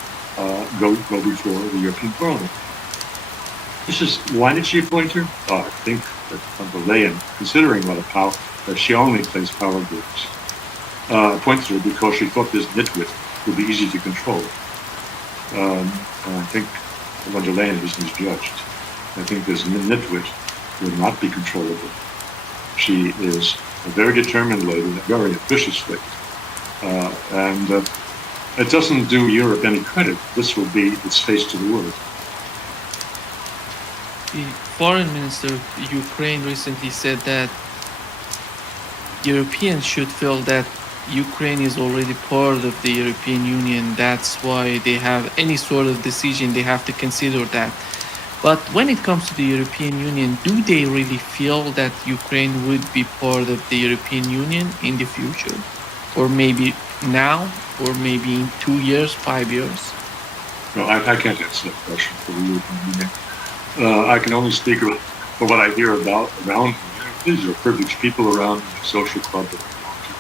go before the European Parliament. Why did she appoint her? I think that von der Leyen, considering what a power, that she only plays power games, appointed her because she thought this nitwit would be easy to control. And I think von der Leyen was misjudged. I think this nitwit will not be controllable. She is a very determined lady, a very ambitious lady. And it doesn't do Europe any credit. This will be its face to the world. The foreign minister of Ukraine recently said that Europeans should feel that Ukraine is already part of the European Union. That's why they have any sort of decision, they have to consider that. But when it comes to the European Union, do they really feel that Ukraine would be part of the European Union in the future? Or maybe now, or maybe in 2 years, 5 years? No, I can't answer that question for the European Union. I can only speak for what I hear about around me. These are privileged people around the social club that I belong to.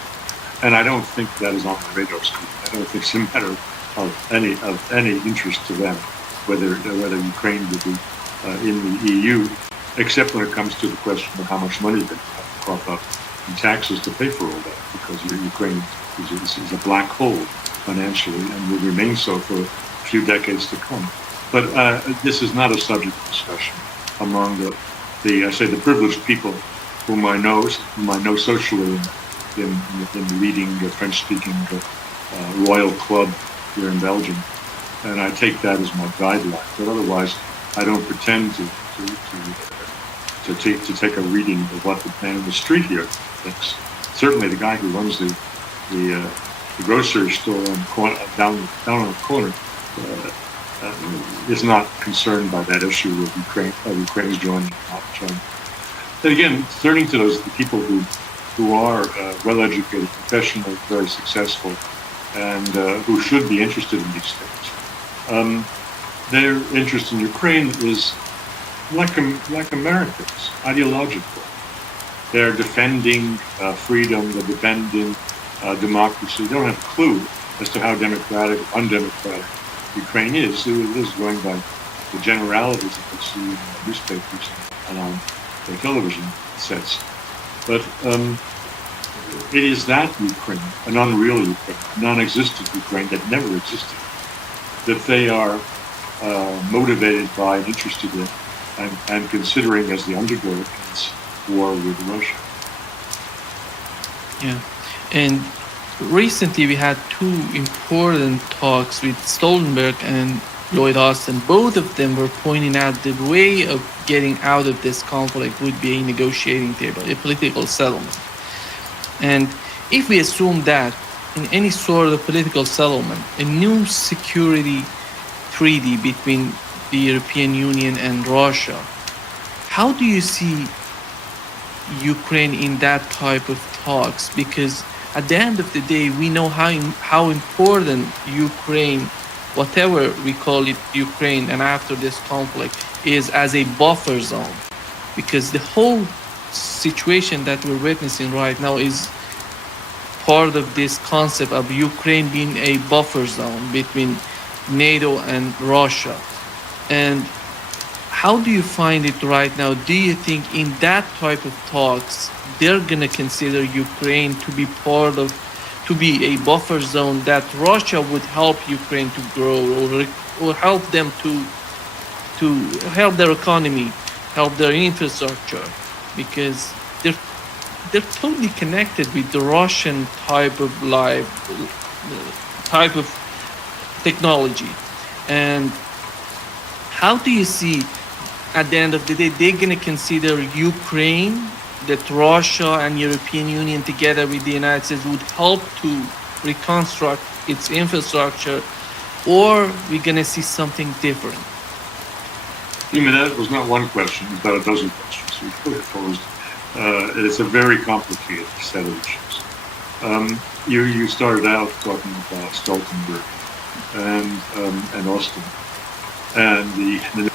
And I don't think that is on the radar screen. I don't think it's a matter of any interest to them whether Ukraine would be in the EU, except when it comes to the question of how much money they have to cough up in taxes to pay for all that, because Ukraine is a black hole financially and will remain so for a few decades to come. But this is not a subject of discussion among the privileged people whom I know socially in the leading French-speaking royal club here in Belgium, and I take that as my guideline. But otherwise, I don't pretend to take a reading of what the man in the street here thinks. Certainly, the guy who runs the grocery store down on the corner is not concerned by that issue of Ukraine's joining or not joining. And again, turning to the people who are well-educated, professional, very successful, and who should be interested in these things. Their interest in Ukraine is like Americans, ideological. They're defending freedom, they're defending democracy. They don't have a clue as to how democratic or undemocratic Ukraine is. It is going by the generalities that they see in the newspapers and on their television sets. But it is that Ukraine, an unreal Ukraine, a non-existent Ukraine that never existed, that they are motivated by and interested in and considering as the underdog in this war with Russia. Yeah. And recently we had two important talks with Stoltenberg and Lloyd Austin. Both of them were pointing out the way of getting out of this conflict would be a negotiating table, a political settlement. And if we assume that in any sort of political settlement, a new security treaty between the European Union and Russia, how do you see Ukraine in that type of talks? Because at the end of the day, we know how important Ukraine, whatever we call it Ukraine, and after this conflict, is as a buffer zone. Because the whole situation that we're witnessing right now is part of this concept of Ukraine being a buffer zone between NATO and Russia. And how do you find it right now? Do you think in that type of talks, they're going to consider Ukraine to be to be a buffer zone that Russia would help Ukraine to grow or help them to help their economy, help their infrastructure, because they're totally connected with the Russian type of technology. And how do you see at the end of the day they're going to consider Ukraine, that Russia and European Union together with the United States would help to reconstruct its infrastructure, or we're going to see something different? That was not one question, it was about a dozen questions we posed. It's a very complicated set of issues. You started out talking about Stoltenberg and Austin and the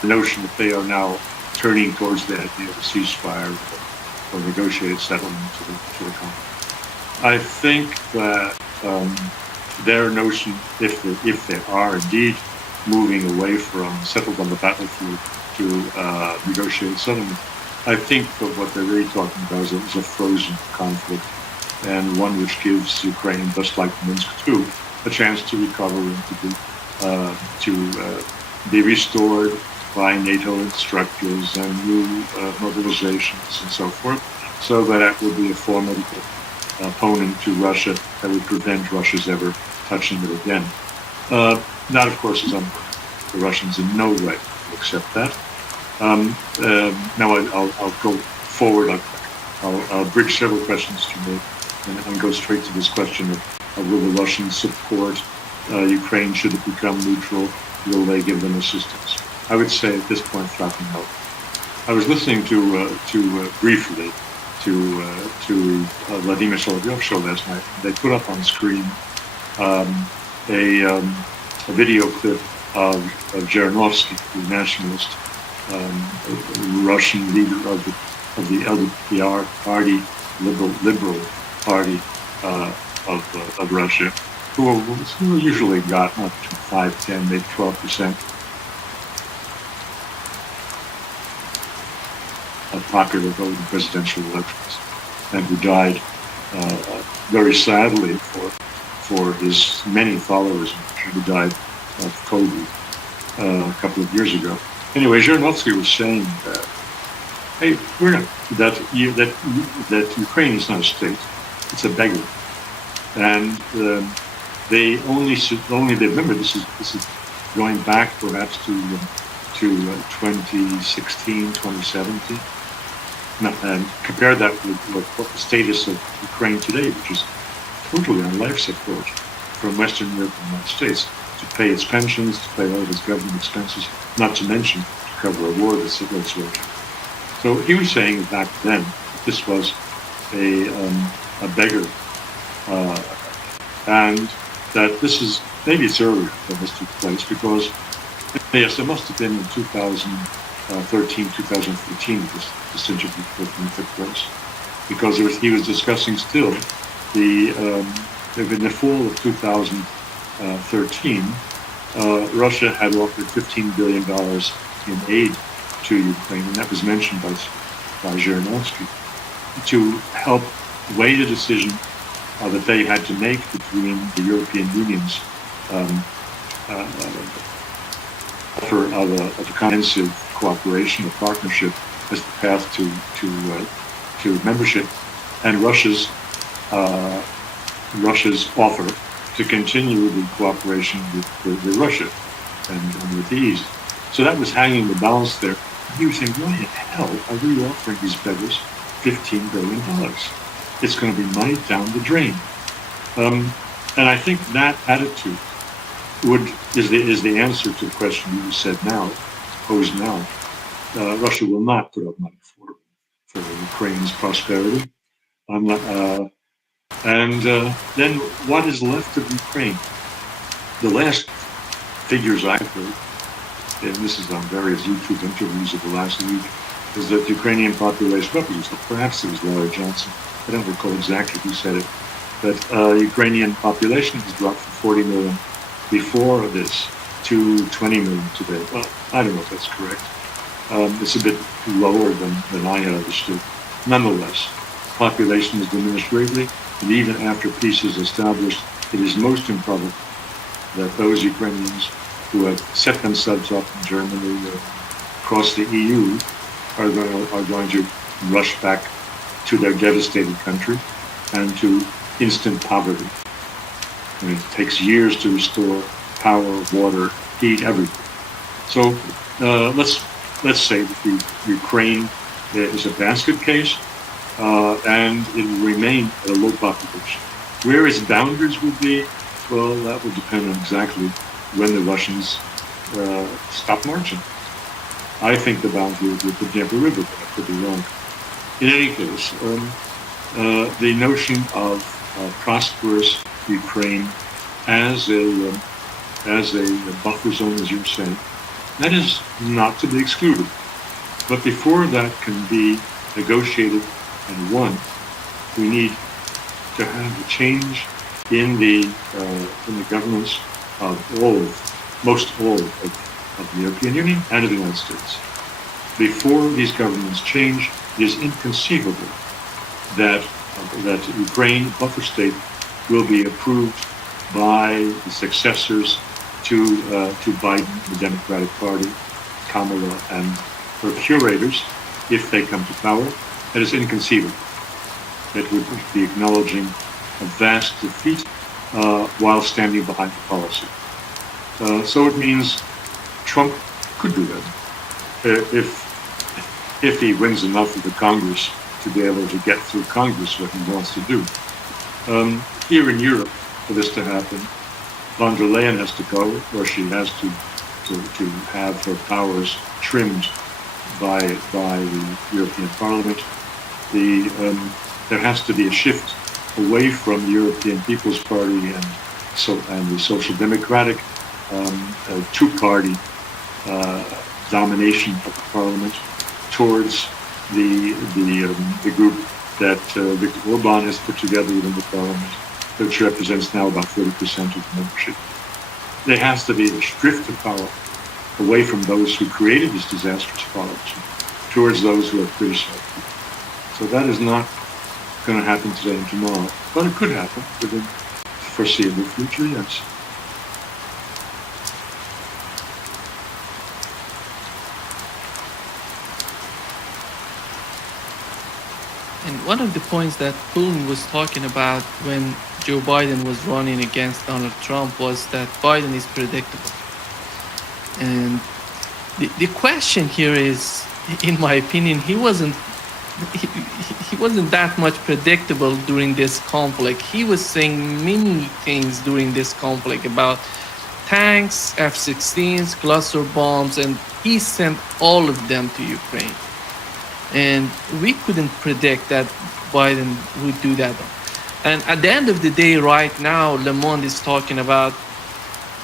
the notion that they are now turning towards the idea of a ceasefire or negotiated settlement to the conflict. I think that their notion, if they are indeed moving away from settled on the battlefield to negotiated settlement, I think that what they're really talking about is a frozen conflict, and one which gives Ukraine, just like Minsk II, a chance to recover and to be restored by NATO instructors and new mobilizations and so forth, so that it would be a formidable opponent to Russia that would prevent Russia's ever touching it again. That, of course, is unlikely. The Russians in no way will accept that. Now I'll go forward. I'll bridge several questions to me and go straight to this question of will the Russians support Ukraine should it become neutral? Will they give them assistance? I would say at this point, flatly no. I was listening briefly to Vladimir Solovyov show last night. They put up on screen a video clip of Zhirinovsky, the nationalist Russian leader of the LDPR party, liberal party of Russia, who usually got up to 5, 10, maybe 12% of popular vote in presidential elections, and who died very sadly for his many followers, who died of COVID a couple of years ago. Anyway, Zhirinovsky was saying that, hey, that Ukraine is not a state; it's a beggar, and they remember this is going back perhaps to 2016, 2017, and compare that with what the status of Ukraine today, which is totally on life support from Western Europe and the United States, to pay its pensions, to pay all of its government expenses, not to mention to cover a war that's waging. So he was saying back then that this was a beggar, and that this is, maybe it's earlier that this took place, because yes, it must have been in 2013, 2014 that this interview took place, because he was discussing still in the fall of 2013, Russia had offered $15 billion in aid to Ukraine, and that was mentioned by Zhirinovsky, to help weigh the decision that they had to make between the European Union's offer of a comprehensive cooperation, a partnership, as the path to membership, and Russia's offer to continue the cooperation with Russia and with the East. So that was hanging the balance there. He was saying, why the hell are we offering these beggars $15 billion? It's going to be money down the drain. And I think that attitude is the answer to the question you posed now. Russia will not put up money for Ukraine's prosperity. Then what is left of Ukraine? The last figures I've heard, and this is on various YouTube interviews of the last week, is that the Ukrainian population, perhaps it was Larry Johnson, I don't recall exactly who said it, but Ukrainian population has dropped from 40 million before this to 20 million today. Well, I don't know if that's correct. It's a bit lower than I had understood. Nonetheless, population has diminished greatly, and even after peace is established, it is most improbable that those Ukrainians who have set themselves up in Germany or across the EU are going to rush back to their devastated country and to instant poverty. I mean, it takes years to restore power, water, heat, everything. So let's say that the Ukraine is a basket case, and it will remain at a low population. Where its boundaries will be, well, that will depend on exactly when the Russians stop marching. I think the boundary will be the Dnieper River, but I could be wrong. In any case, the notion of prosperous Ukraine as a buffer zone, as you're saying, That is not to be excluded. But before that can be negotiated and won, we need to have a change in the governments of most all of the European Union and of the United States. Before these governments change, it is inconceivable that Ukraine buffer state will be approved by the successors to Biden, the Democratic Party, Kamala, and her curators, if they come to power. That is inconceivable. It would be acknowledging a vast defeat while standing behind the policy. So it means Trump could do that if he wins enough of the Congress to be able to get through Congress what he wants to do. Here in Europe, for this to happen, von der Leyen has to go, or she has to have her powers trimmed by the European Parliament. There has to be a shift away from the European People's Party and the Social Democratic two-party domination of the Parliament towards the group that Viktor Orban has put together within the Parliament, which represents now about 40% of the membership. There has to be a shift of power away from those who created this disastrous policy towards those who have criticized it. So that is not going to happen today and tomorrow, but it could happen within the foreseeable future, yes. And one of the points that Putin was talking about when Joe Biden was running against Donald Trump was that Biden is predictable. And the question here is, in my opinion, he wasn't that much predictable during this conflict. He was saying many things during this conflict about tanks, F-16s, cluster bombs, and he sent all of them to Ukraine. And we couldn't predict that Biden would do that. And at the end of the day, right now, Le Monde is talking about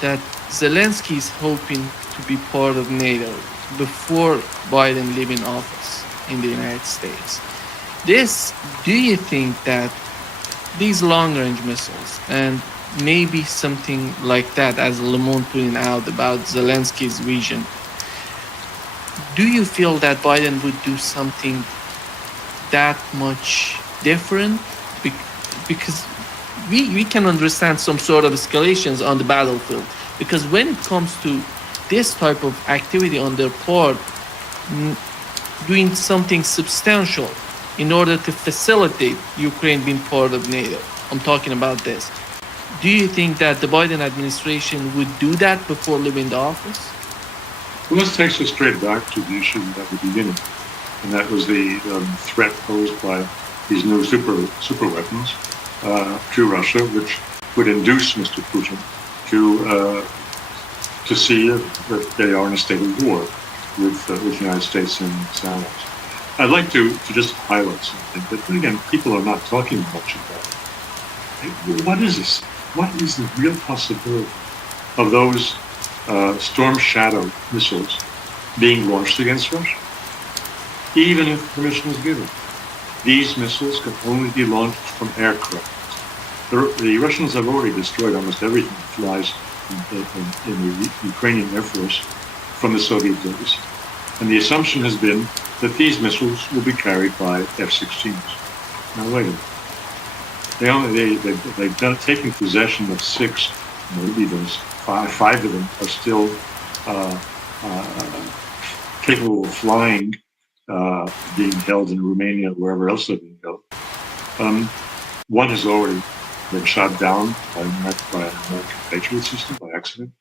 that Zelensky is hoping to be part of NATO before Biden leaving office in the United States. Do you think that these long-range missiles and maybe something like that, as Le Monde putting out about Zelensky's vision, do you feel that Biden would do something that much different? Because we can understand some sort of escalations on the battlefield. Because when it comes to this type of activity on their part, doing something substantial in order to facilitate Ukraine being part of NATO, I'm talking about this. Do you think that the Biden administration would do that before leaving the office? Well, this takes us straight back to the issue at the beginning, and that was the threat posed by these new super weapons to Russia, which would induce Mr. Putin to see that they are in a state of war with the United States and its allies. I'd like to just highlight something that, again, people are not talking much about. What is this? What is the real possibility of those Storm Shadow missiles being launched against Russia? Even if permission is given, these missiles can only be launched from aircraft. The Russians have already destroyed almost everything that flies in the Ukrainian Air Force from the Soviet days. And the assumption has been that these missiles will be carried by F-16s. Now, wait a minute. They've taken possession of 6, maybe those 5 of them are still capable of flying, being held in Romania, wherever else they're being held. One has already been shot down by an American Patriot system by accident.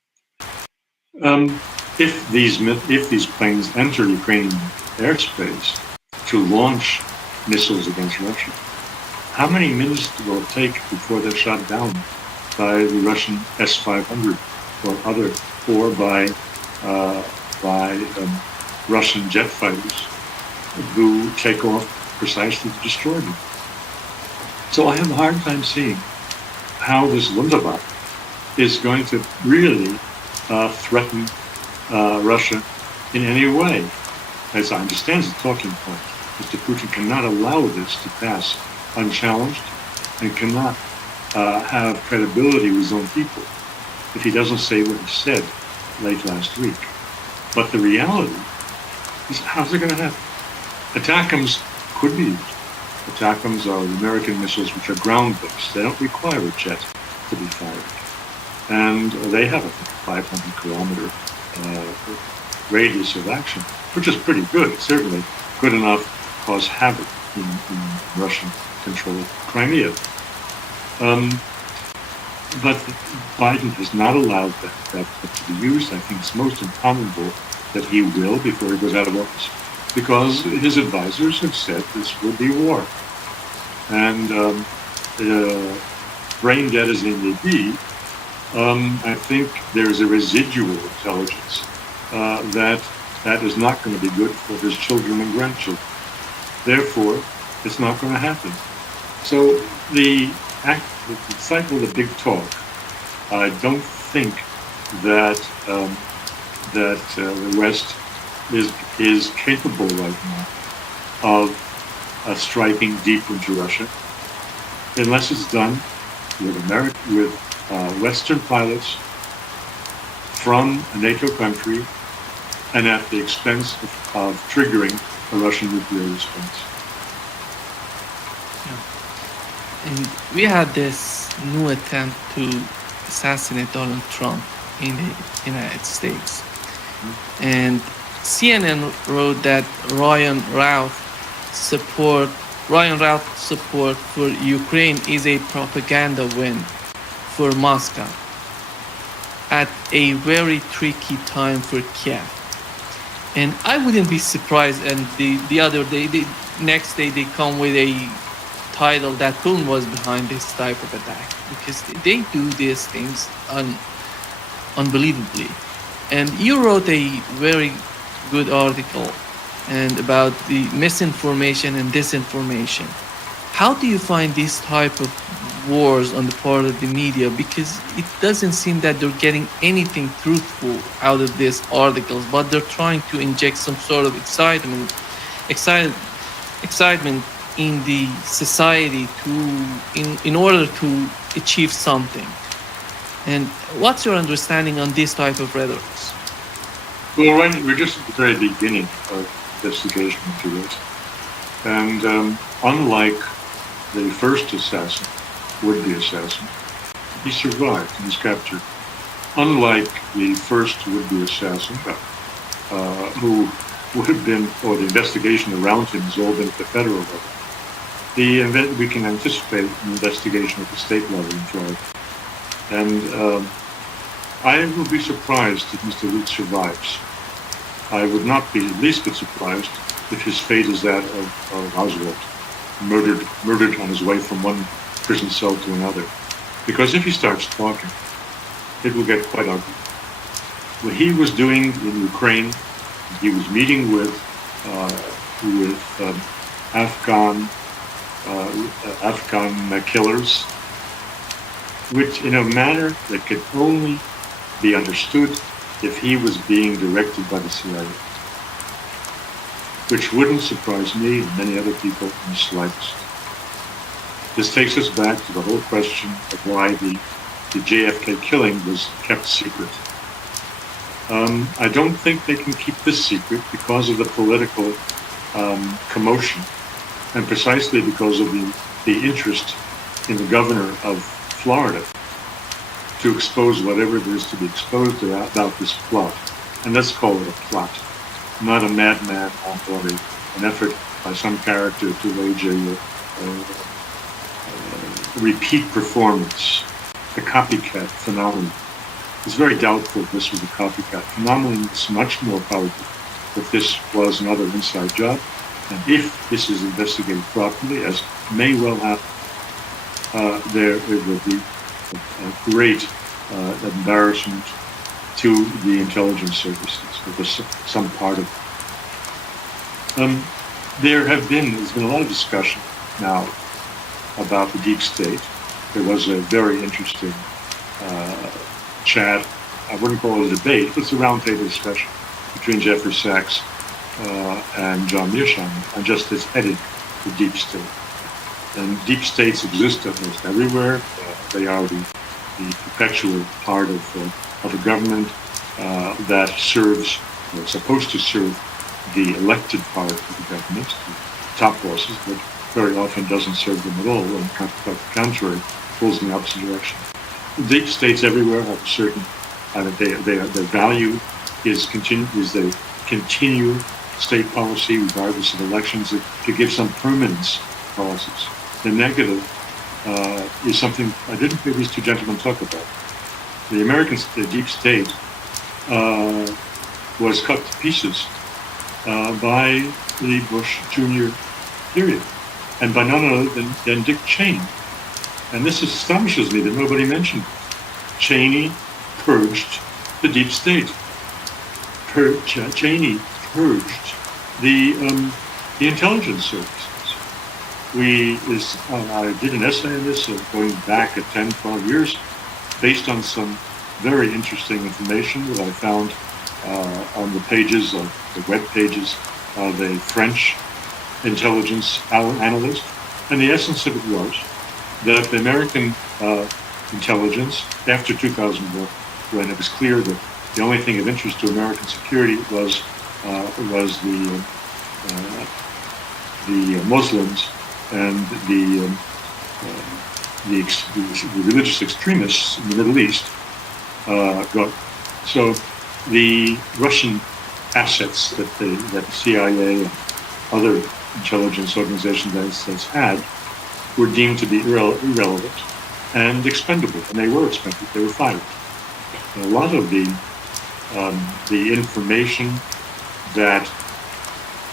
If these planes enter Ukrainian airspace to launch missiles against Russia, how many minutes will it take before they're shot down by the Russian S-500 or by Russian jet fighters who take off precisely to destroy them? So I have a hard time seeing how this Wunderwaffe is going to really threaten Russia in any way. As I understand the talking point, Mr. Putin cannot allow this to pass unchallenged and cannot have credibility with his own people if he doesn't say what he said late last week. But the reality is, how's it going to happen? ATACMS could be used. ATACMS are American missiles which are ground-based. They don't require a jet to be fired. And they have a 500-kilometer radius of action, which is pretty good. It's certainly good enough to cause havoc in Russian-controlled Crimea. But Biden has not allowed that to be used. I think it's most improbable that he will before he goes out of office, because his advisors have said this will be war. And brain dead as they may be, I think there is a residual intelligence that is not going to be good for his children and grandchildren. Therefore, it's not going to happen. So the cycle of the big talk, I don't think that the West is capable right now of striking deep into Russia, unless it's done with Western pilots from a NATO country and at the expense of triggering a Russian nuclear response. And we had this new attempt to assassinate Donald Trump in the United States. And CNN wrote that Ryan Routh support for Ukraine is a propaganda win for Moscow at a very tricky time for Kiev. And I wouldn't be surprised, and the other day, the next day, they come with a title that Putin was behind this type of attack, because they do these things unbelievably. And you wrote a very good article and about the misinformation and disinformation. How do you find this type of wars on the part of the media? Because it doesn't seem that they're getting anything truthful out of these articles, but they're trying to inject some sort of excitement in the society in order to achieve something. And what's your understanding on this type of rhetoric? Well, right, we're just at the very beginning of investigation into this. And unlike the first assassin, would-be assassin, he survived and was captured. Unlike the first would-be assassin, who would have been, or the investigation around him has all been at the federal level, we can anticipate an investigation at the state level in Florida. And I will be surprised if Mr. Lutz survives. I would not be the least bit surprised if his fate is that of Oswald, murdered on his way from one prison cell to another. Because if he starts talking, it will get quite ugly. What he was doing in Ukraine, he was meeting with Afghan killers, which in a manner that could only be understood if he was being directed by the CIA, which wouldn't surprise me and many other people in the slightest. This takes us back to the whole question of why the JFK killing was kept secret. I don't think they can keep this secret because of the political commotion, and precisely because of the interest in the governor of Florida to expose whatever it is to be exposed about this plot. And let's call it a plot, not a madman or an effort by some character to wage a repeat performance, the copycat phenomenon. It's very doubtful if this was a copycat phenomenon. It's much more probable that this was another inside job. And if this is investigated properly, as may well happen, it will be a great embarrassment to the intelligence services, or some part of it. There's been a lot of discussion now about the deep state. There was a very interesting chat, I wouldn't call it a debate, but it's a roundtable discussion between Jeffrey Sachs and John Mearsheimer on just this heading, the deep state. And deep states exist almost everywhere. They are the perpetual part of a government that serves, or is supposed to serve, the elected part of the government, the top bosses, but very often doesn't serve them at all, and quite the contrary, pulls in the opposite direction. Deep states everywhere have a certain, their value is they continue state policy regardless of elections to give some permanence to policies. The negative is something I didn't hear these two gentlemen talk about. The American deep state was cut to pieces by the Bush Jr. period, and by none other than Dick Cheney. And this astonishes me that nobody mentioned it. Cheney purged the deep state. Cheney purged the intelligence services. I did an essay on this going back at 10, 12 years, based on some very interesting information that I found on the pages of the web pages of a French intelligence analyst. And the essence of it was that the American intelligence, after 2001, when it was clear that the only thing of interest to American security was the Muslims and the religious extremists in the Middle East. So the Russian assets that the CIA and other intelligence organizations had were deemed to be irrelevant and expendable, and they were expendable. They were fired. And a lot of the information that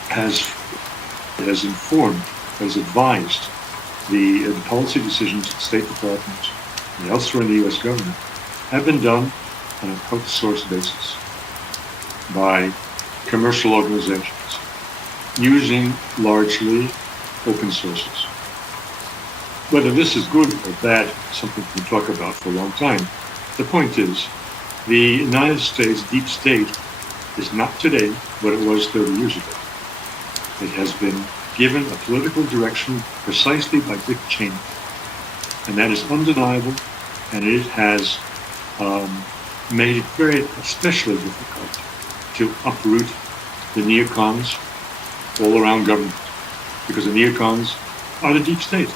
has informed, has advised the policy decisions of the State Department and elsewhere in the U.S. government have been done on a crowdsourced basis by commercial organizations using largely open sources. Whether this is good or bad is something we can talk about for a long time. The point is, the United States deep state is not today what it was 30 years ago. It has been given a political direction precisely by Dick Cheney. And that is undeniable, and it has made it very especially difficult to uproot the neocons all around government, because the neocons are the deep state.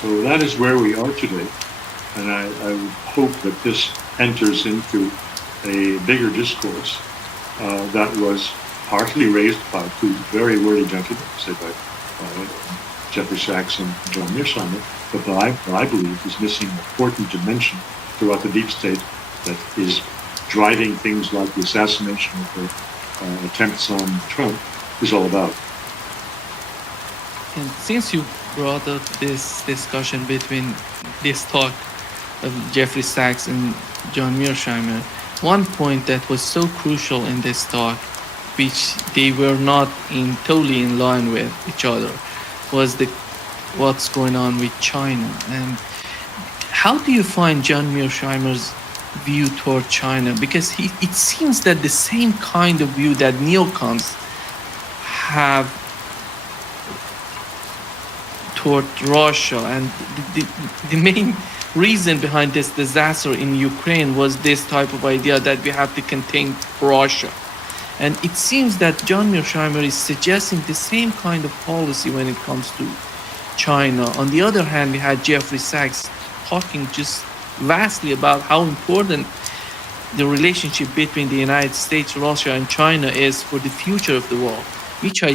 So that is where we are today, and I would hope that this enters into a bigger discourse that was partly raised by two very worthy gentlemen, say by Jeffrey Sachs and John Mearsheimer, but that I believe is missing an important dimension throughout the deep state that is driving things like the assassination of the attempts on Trump is all about. And since you brought up this discussion between this talk of Jeffrey Sachs and John Mearsheimer, one point that was so crucial in this talk, which they were not totally in line with each other, was what's going on with China. And how do you find John Mearsheimer's view toward China? Because it seems that the same kind of view that neocons have toward Russia, and the main reason behind this disaster in Ukraine was this type of idea that we have to contain Russia. And it seems that John Mearsheimer is suggesting the same kind of policy when it comes to China. On the other hand, we had Jeffrey Sachs talking just vastly about how important the relationship between the United States, Russia, and China is for the future of the world, which I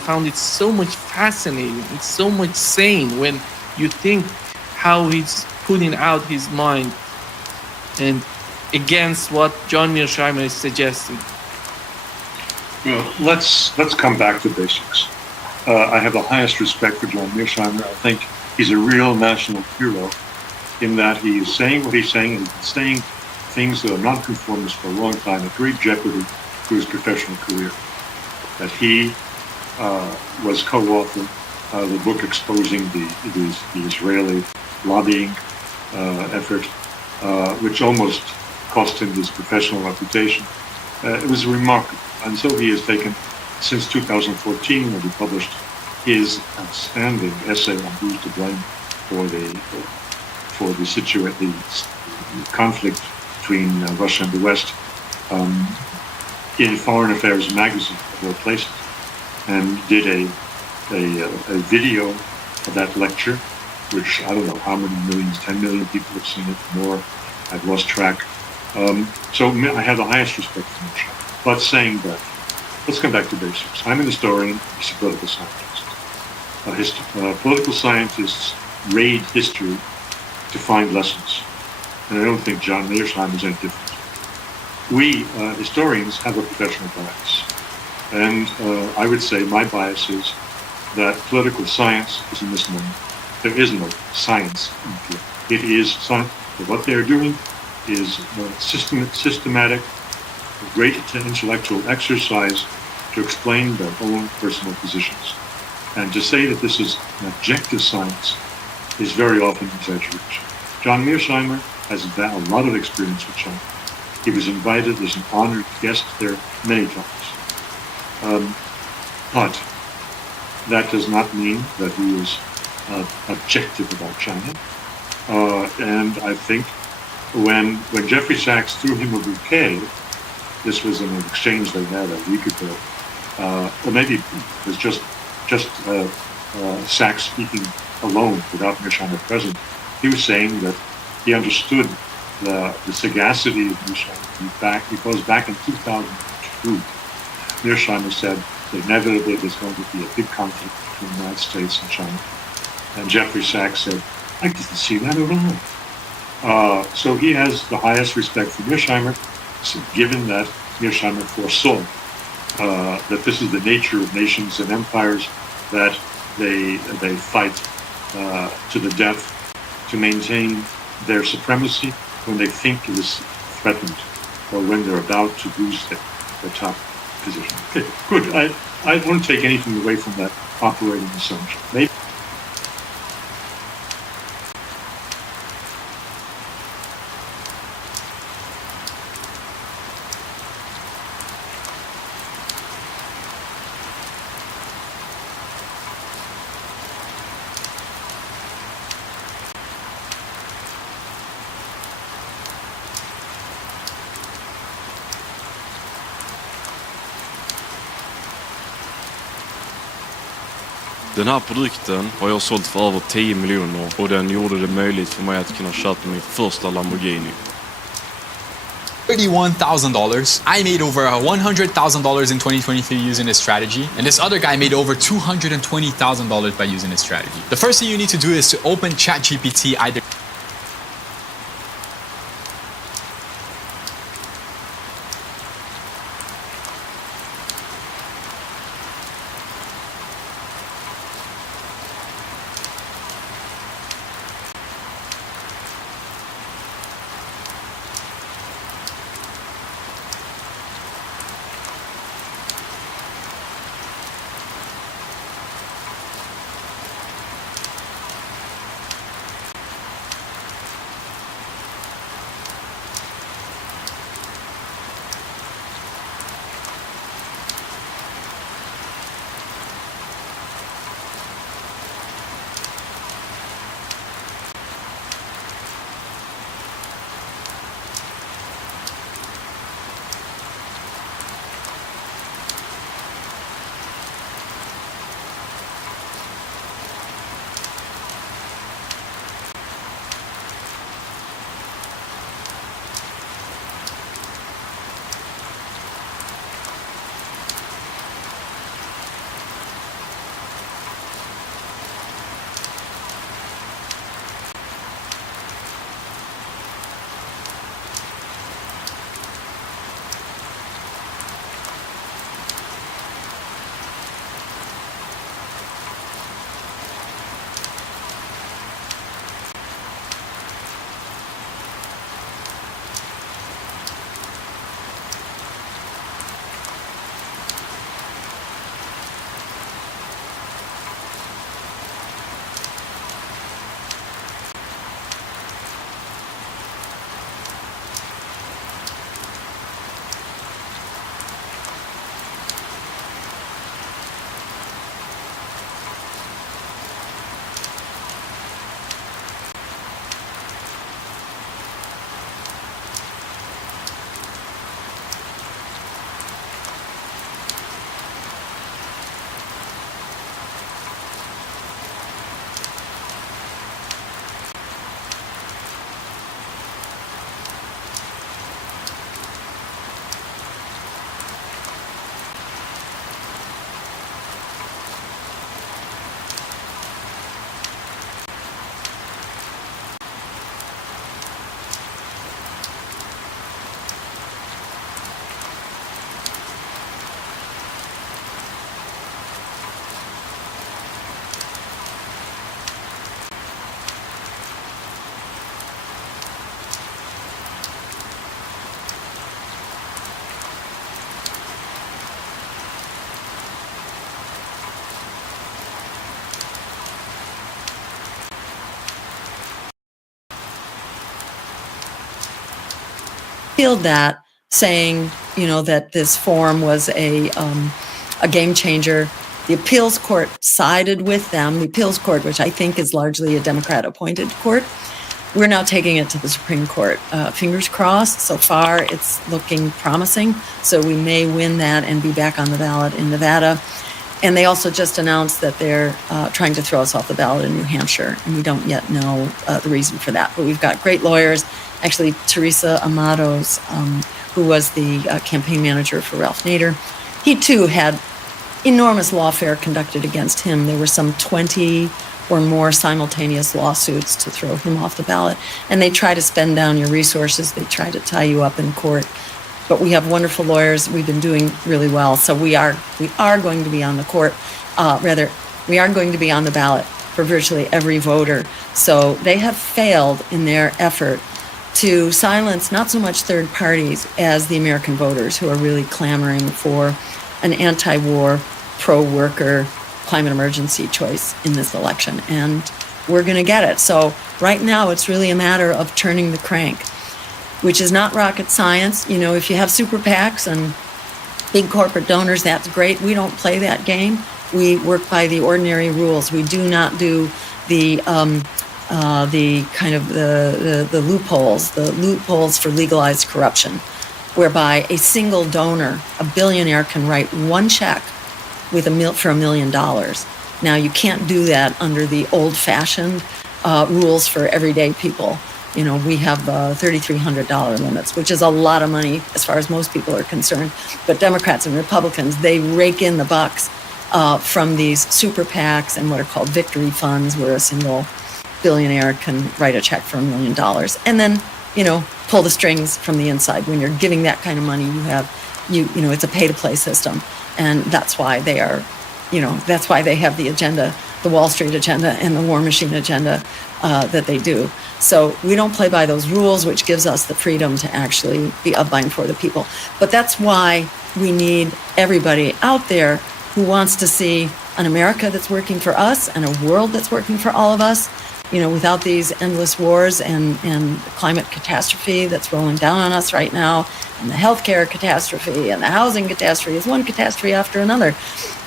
found it so much fascinating. It's so much sane when you think how he's putting out his mind and against what John Mearsheimer is suggesting. Well, let's come back to basics. I have the highest respect for John Mearsheimer. I think he's a real national hero in that he is saying what he's saying, and he's saying things that are nonconformist for a long time, at great jeopardy to his professional career. That he was co-author of the book exposing the Israeli lobbying effort, which almost cost him his professional reputation. It was remarkable. And so he has taken, since 2014, when he published his outstanding essay on who's to blame for the conflict between Russia and the West, in Foreign Affairs magazine, of all places, and did a video of that lecture, which I don't know how many millions, 10 million people have seen it, more, I've lost track. So I have the highest respect for Meir Scheimer. But saying that, let's come back to basics. I'm an historian, he's a political scientist. Political scientists raid history to find lessons. And I don't think John Mearsheimer is any different. We historians have a professional bias. And I would say my bias is that political science is a misnomer. There is no science in it. It is science. What they're doing is systematic, great intellectual exercise to explain their own personal positions. And to say that this is an objective science is very often exaggeration. John Mearsheimer has a lot of experience with China. He was invited as an honored guest there many times. But that does not mean that he is objective about China. And I think when Jeffrey Sachs threw him a bouquet, this was an exchange they had a week ago, or maybe it was just Sachs speaking alone without Mearsheimer present. He was saying that he understood the sagacity of Mearsheimer because back in 2002, Mearsheimer said that inevitably there's going to be a big conflict between the United States and China. And Jeffrey Sachs said, I didn't see that at all. So he has the highest respect for Mearsheimer, given that Mearsheimer foresaw that this is the nature of nations and empires, that they fight to the death to maintain their supremacy when they think it is threatened or when they're about to lose their top position. Okay, good. I don't take anything away from that operating assumption. Maybe Den här produkten har jag sålt för över 10 miljoner och den gjorde det möjligt för mig att kunna köpa min första Lamborghini. $31,000. I made over $100,000 in 2023 using this strategy, and this other guy made over $220,000 by using this strategy. The first thing you need to do is to open ChatGPT either appealed that, saying, that this form was a game changer. The appeals court sided with them. The appeals court, which I think is largely a Democrat-appointed court, we're now taking it to the Supreme Court. Fingers crossed. So far, it's looking promising. So we may win that and be back on the ballot in Nevada. And they also just announced that they're trying to throw us off the ballot in New Hampshire. And we don't yet know the reason for that. But we've got great lawyers. Actually, Teresa Amados, who was the campaign manager for Ralph Nader, he too had enormous lawfare conducted against him. There were some 20 or more simultaneous lawsuits to throw him off the ballot. And they try to spend down your resources. They try to tie you up in court. But we have wonderful lawyers. We've been doing really well. So we are going to be on the court. We are going to be on the ballot for virtually every voter. So they have failed in their effort to silence not so much third parties as the American voters who are really clamoring for an anti-war, pro-worker, climate emergency choice in this election. And we're going to get it. So right now, it's really a matter of turning the crank, which is not rocket science. If you have super PACs and big corporate donors, that's great. We don't play that game. We work by the ordinary rules. We do not do the kind of the loopholes for legalized corruption, whereby a single donor, a billionaire, can write one check for $1 million. Now, you can't do that under the old-fashioned rules for everyday people. We have $3,300 limits, which is a lot of money as far as most people are concerned. But Democrats and Republicans, they rake in the bucks from these super PACs and what are called victory funds, where a single billionaire can write a check for $1 million and then, pull the strings from the inside. When you're giving that kind of money, it's a pay-to-play system. And that's why they have the agenda, the Wall Street agenda and the war machine agenda that they do. So we don't play by those rules, which gives us the freedom to actually be up by and for the people. But that's why we need everybody out there who wants to see an America that's working for us and a world that's working for all of us, without these endless wars and climate catastrophe that's rolling down on us right now, and the healthcare catastrophe and the housing catastrophe is one catastrophe after another.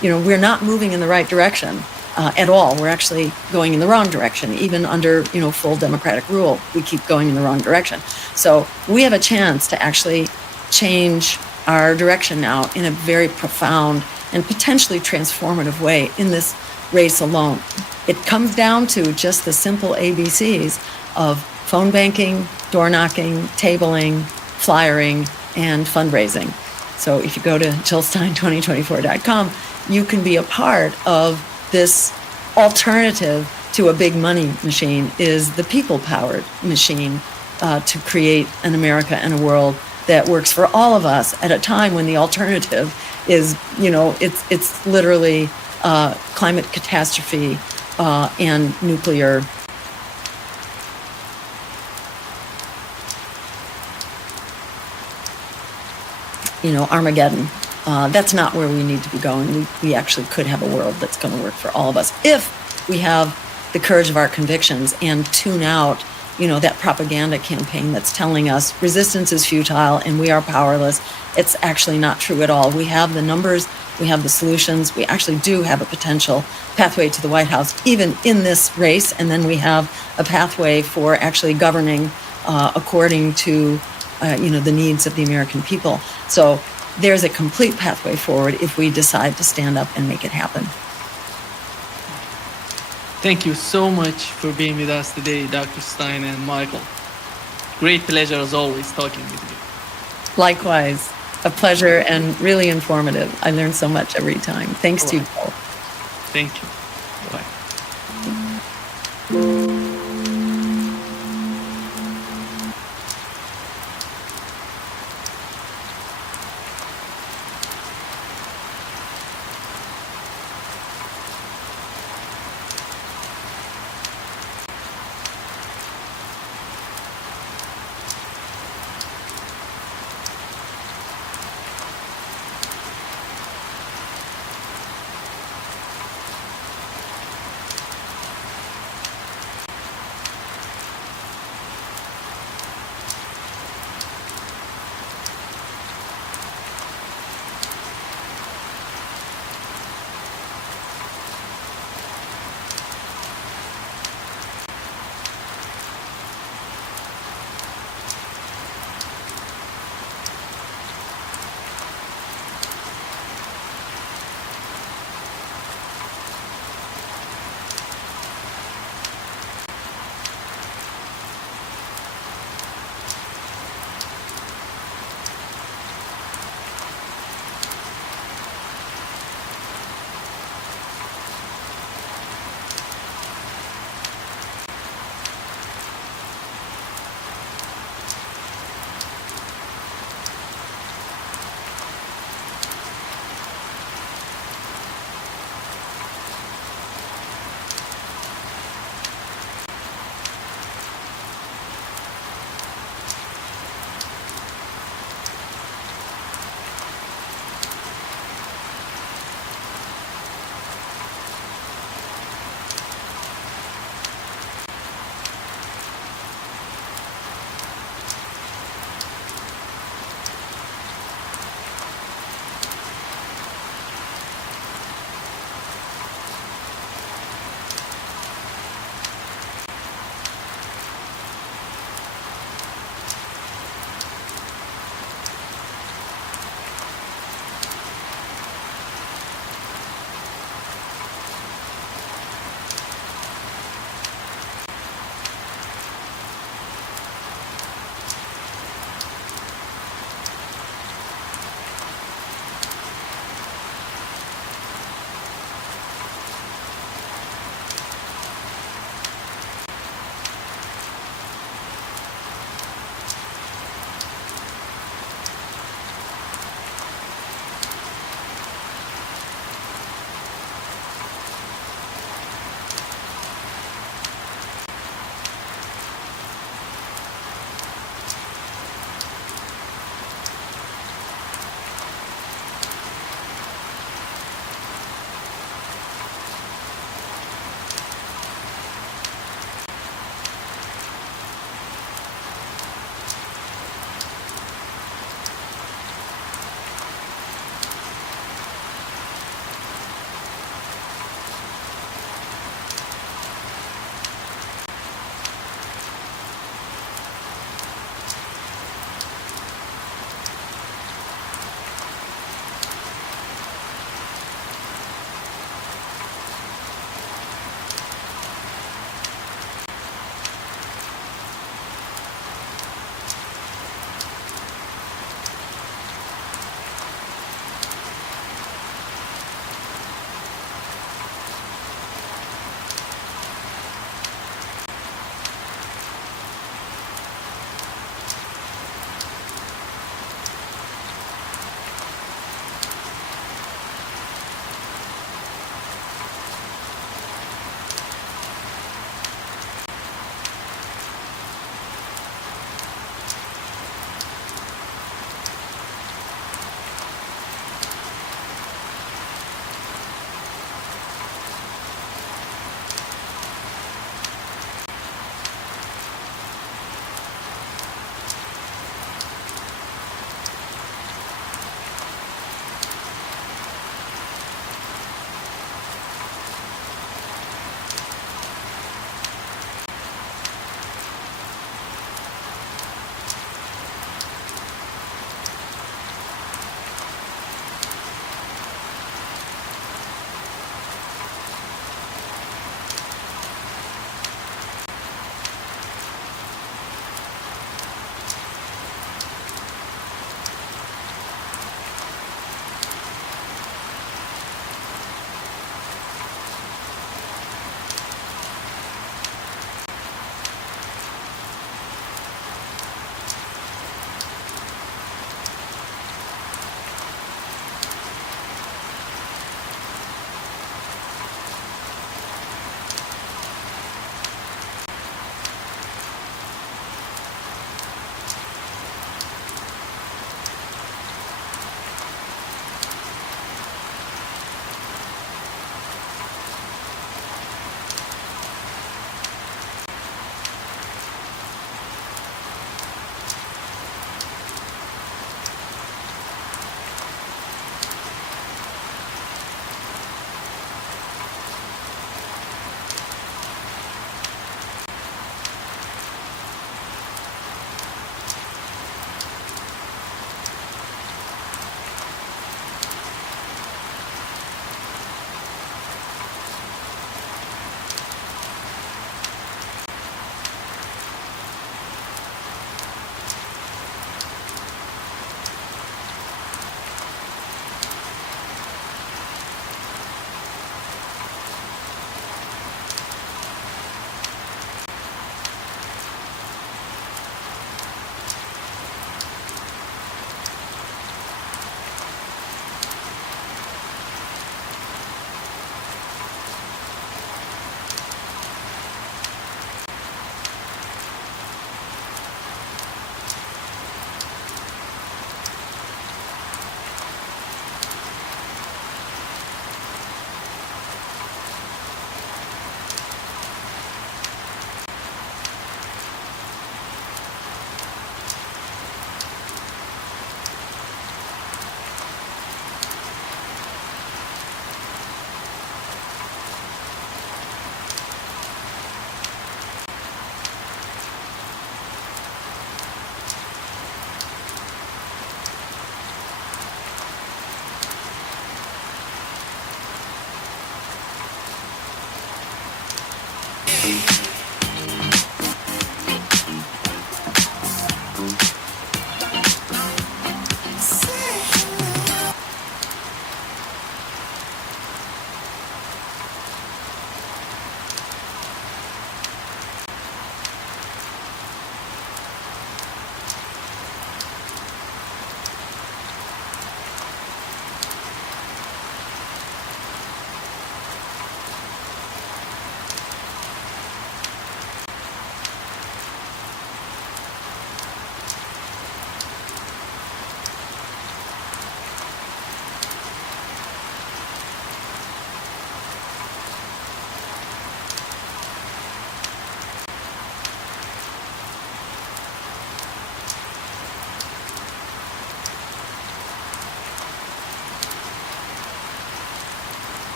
We're not moving in the right direction at all. We're actually going in the wrong direction. Even under, full democratic rule, we keep going in the wrong direction. So we have a chance to actually change our direction now in a very profound and potentially transformative way in this race alone. It comes down to just the simple ABCs of phone banking, door knocking, tabling, flyering, and fundraising. So if you go to JillStein2024.com, you can be a part of this alternative to a big money machine, is the people-powered machine to create an America and a world that works for all of us at a time when the alternative is, it's literally climate catastrophe and nuclear Armageddon. That's not where we need to be going. We actually could have a world that's going to work for all of us if we have the courage of our convictions and tune out, that propaganda campaign that's telling us resistance is futile and we are powerless. It's actually not true at all. We have the numbers, we have the solutions, we actually do have a potential pathway to the White House, even in this race, and then we have a pathway for actually governing according to, the needs of the American people. So there's a complete pathway forward if we decide to stand up and make it happen. Thank you so much for being with us today, Dr. Stein and Michael. Great pleasure as always talking with you. Likewise, a pleasure and really informative. I learned so much every time. Thanks to you both. Thank you.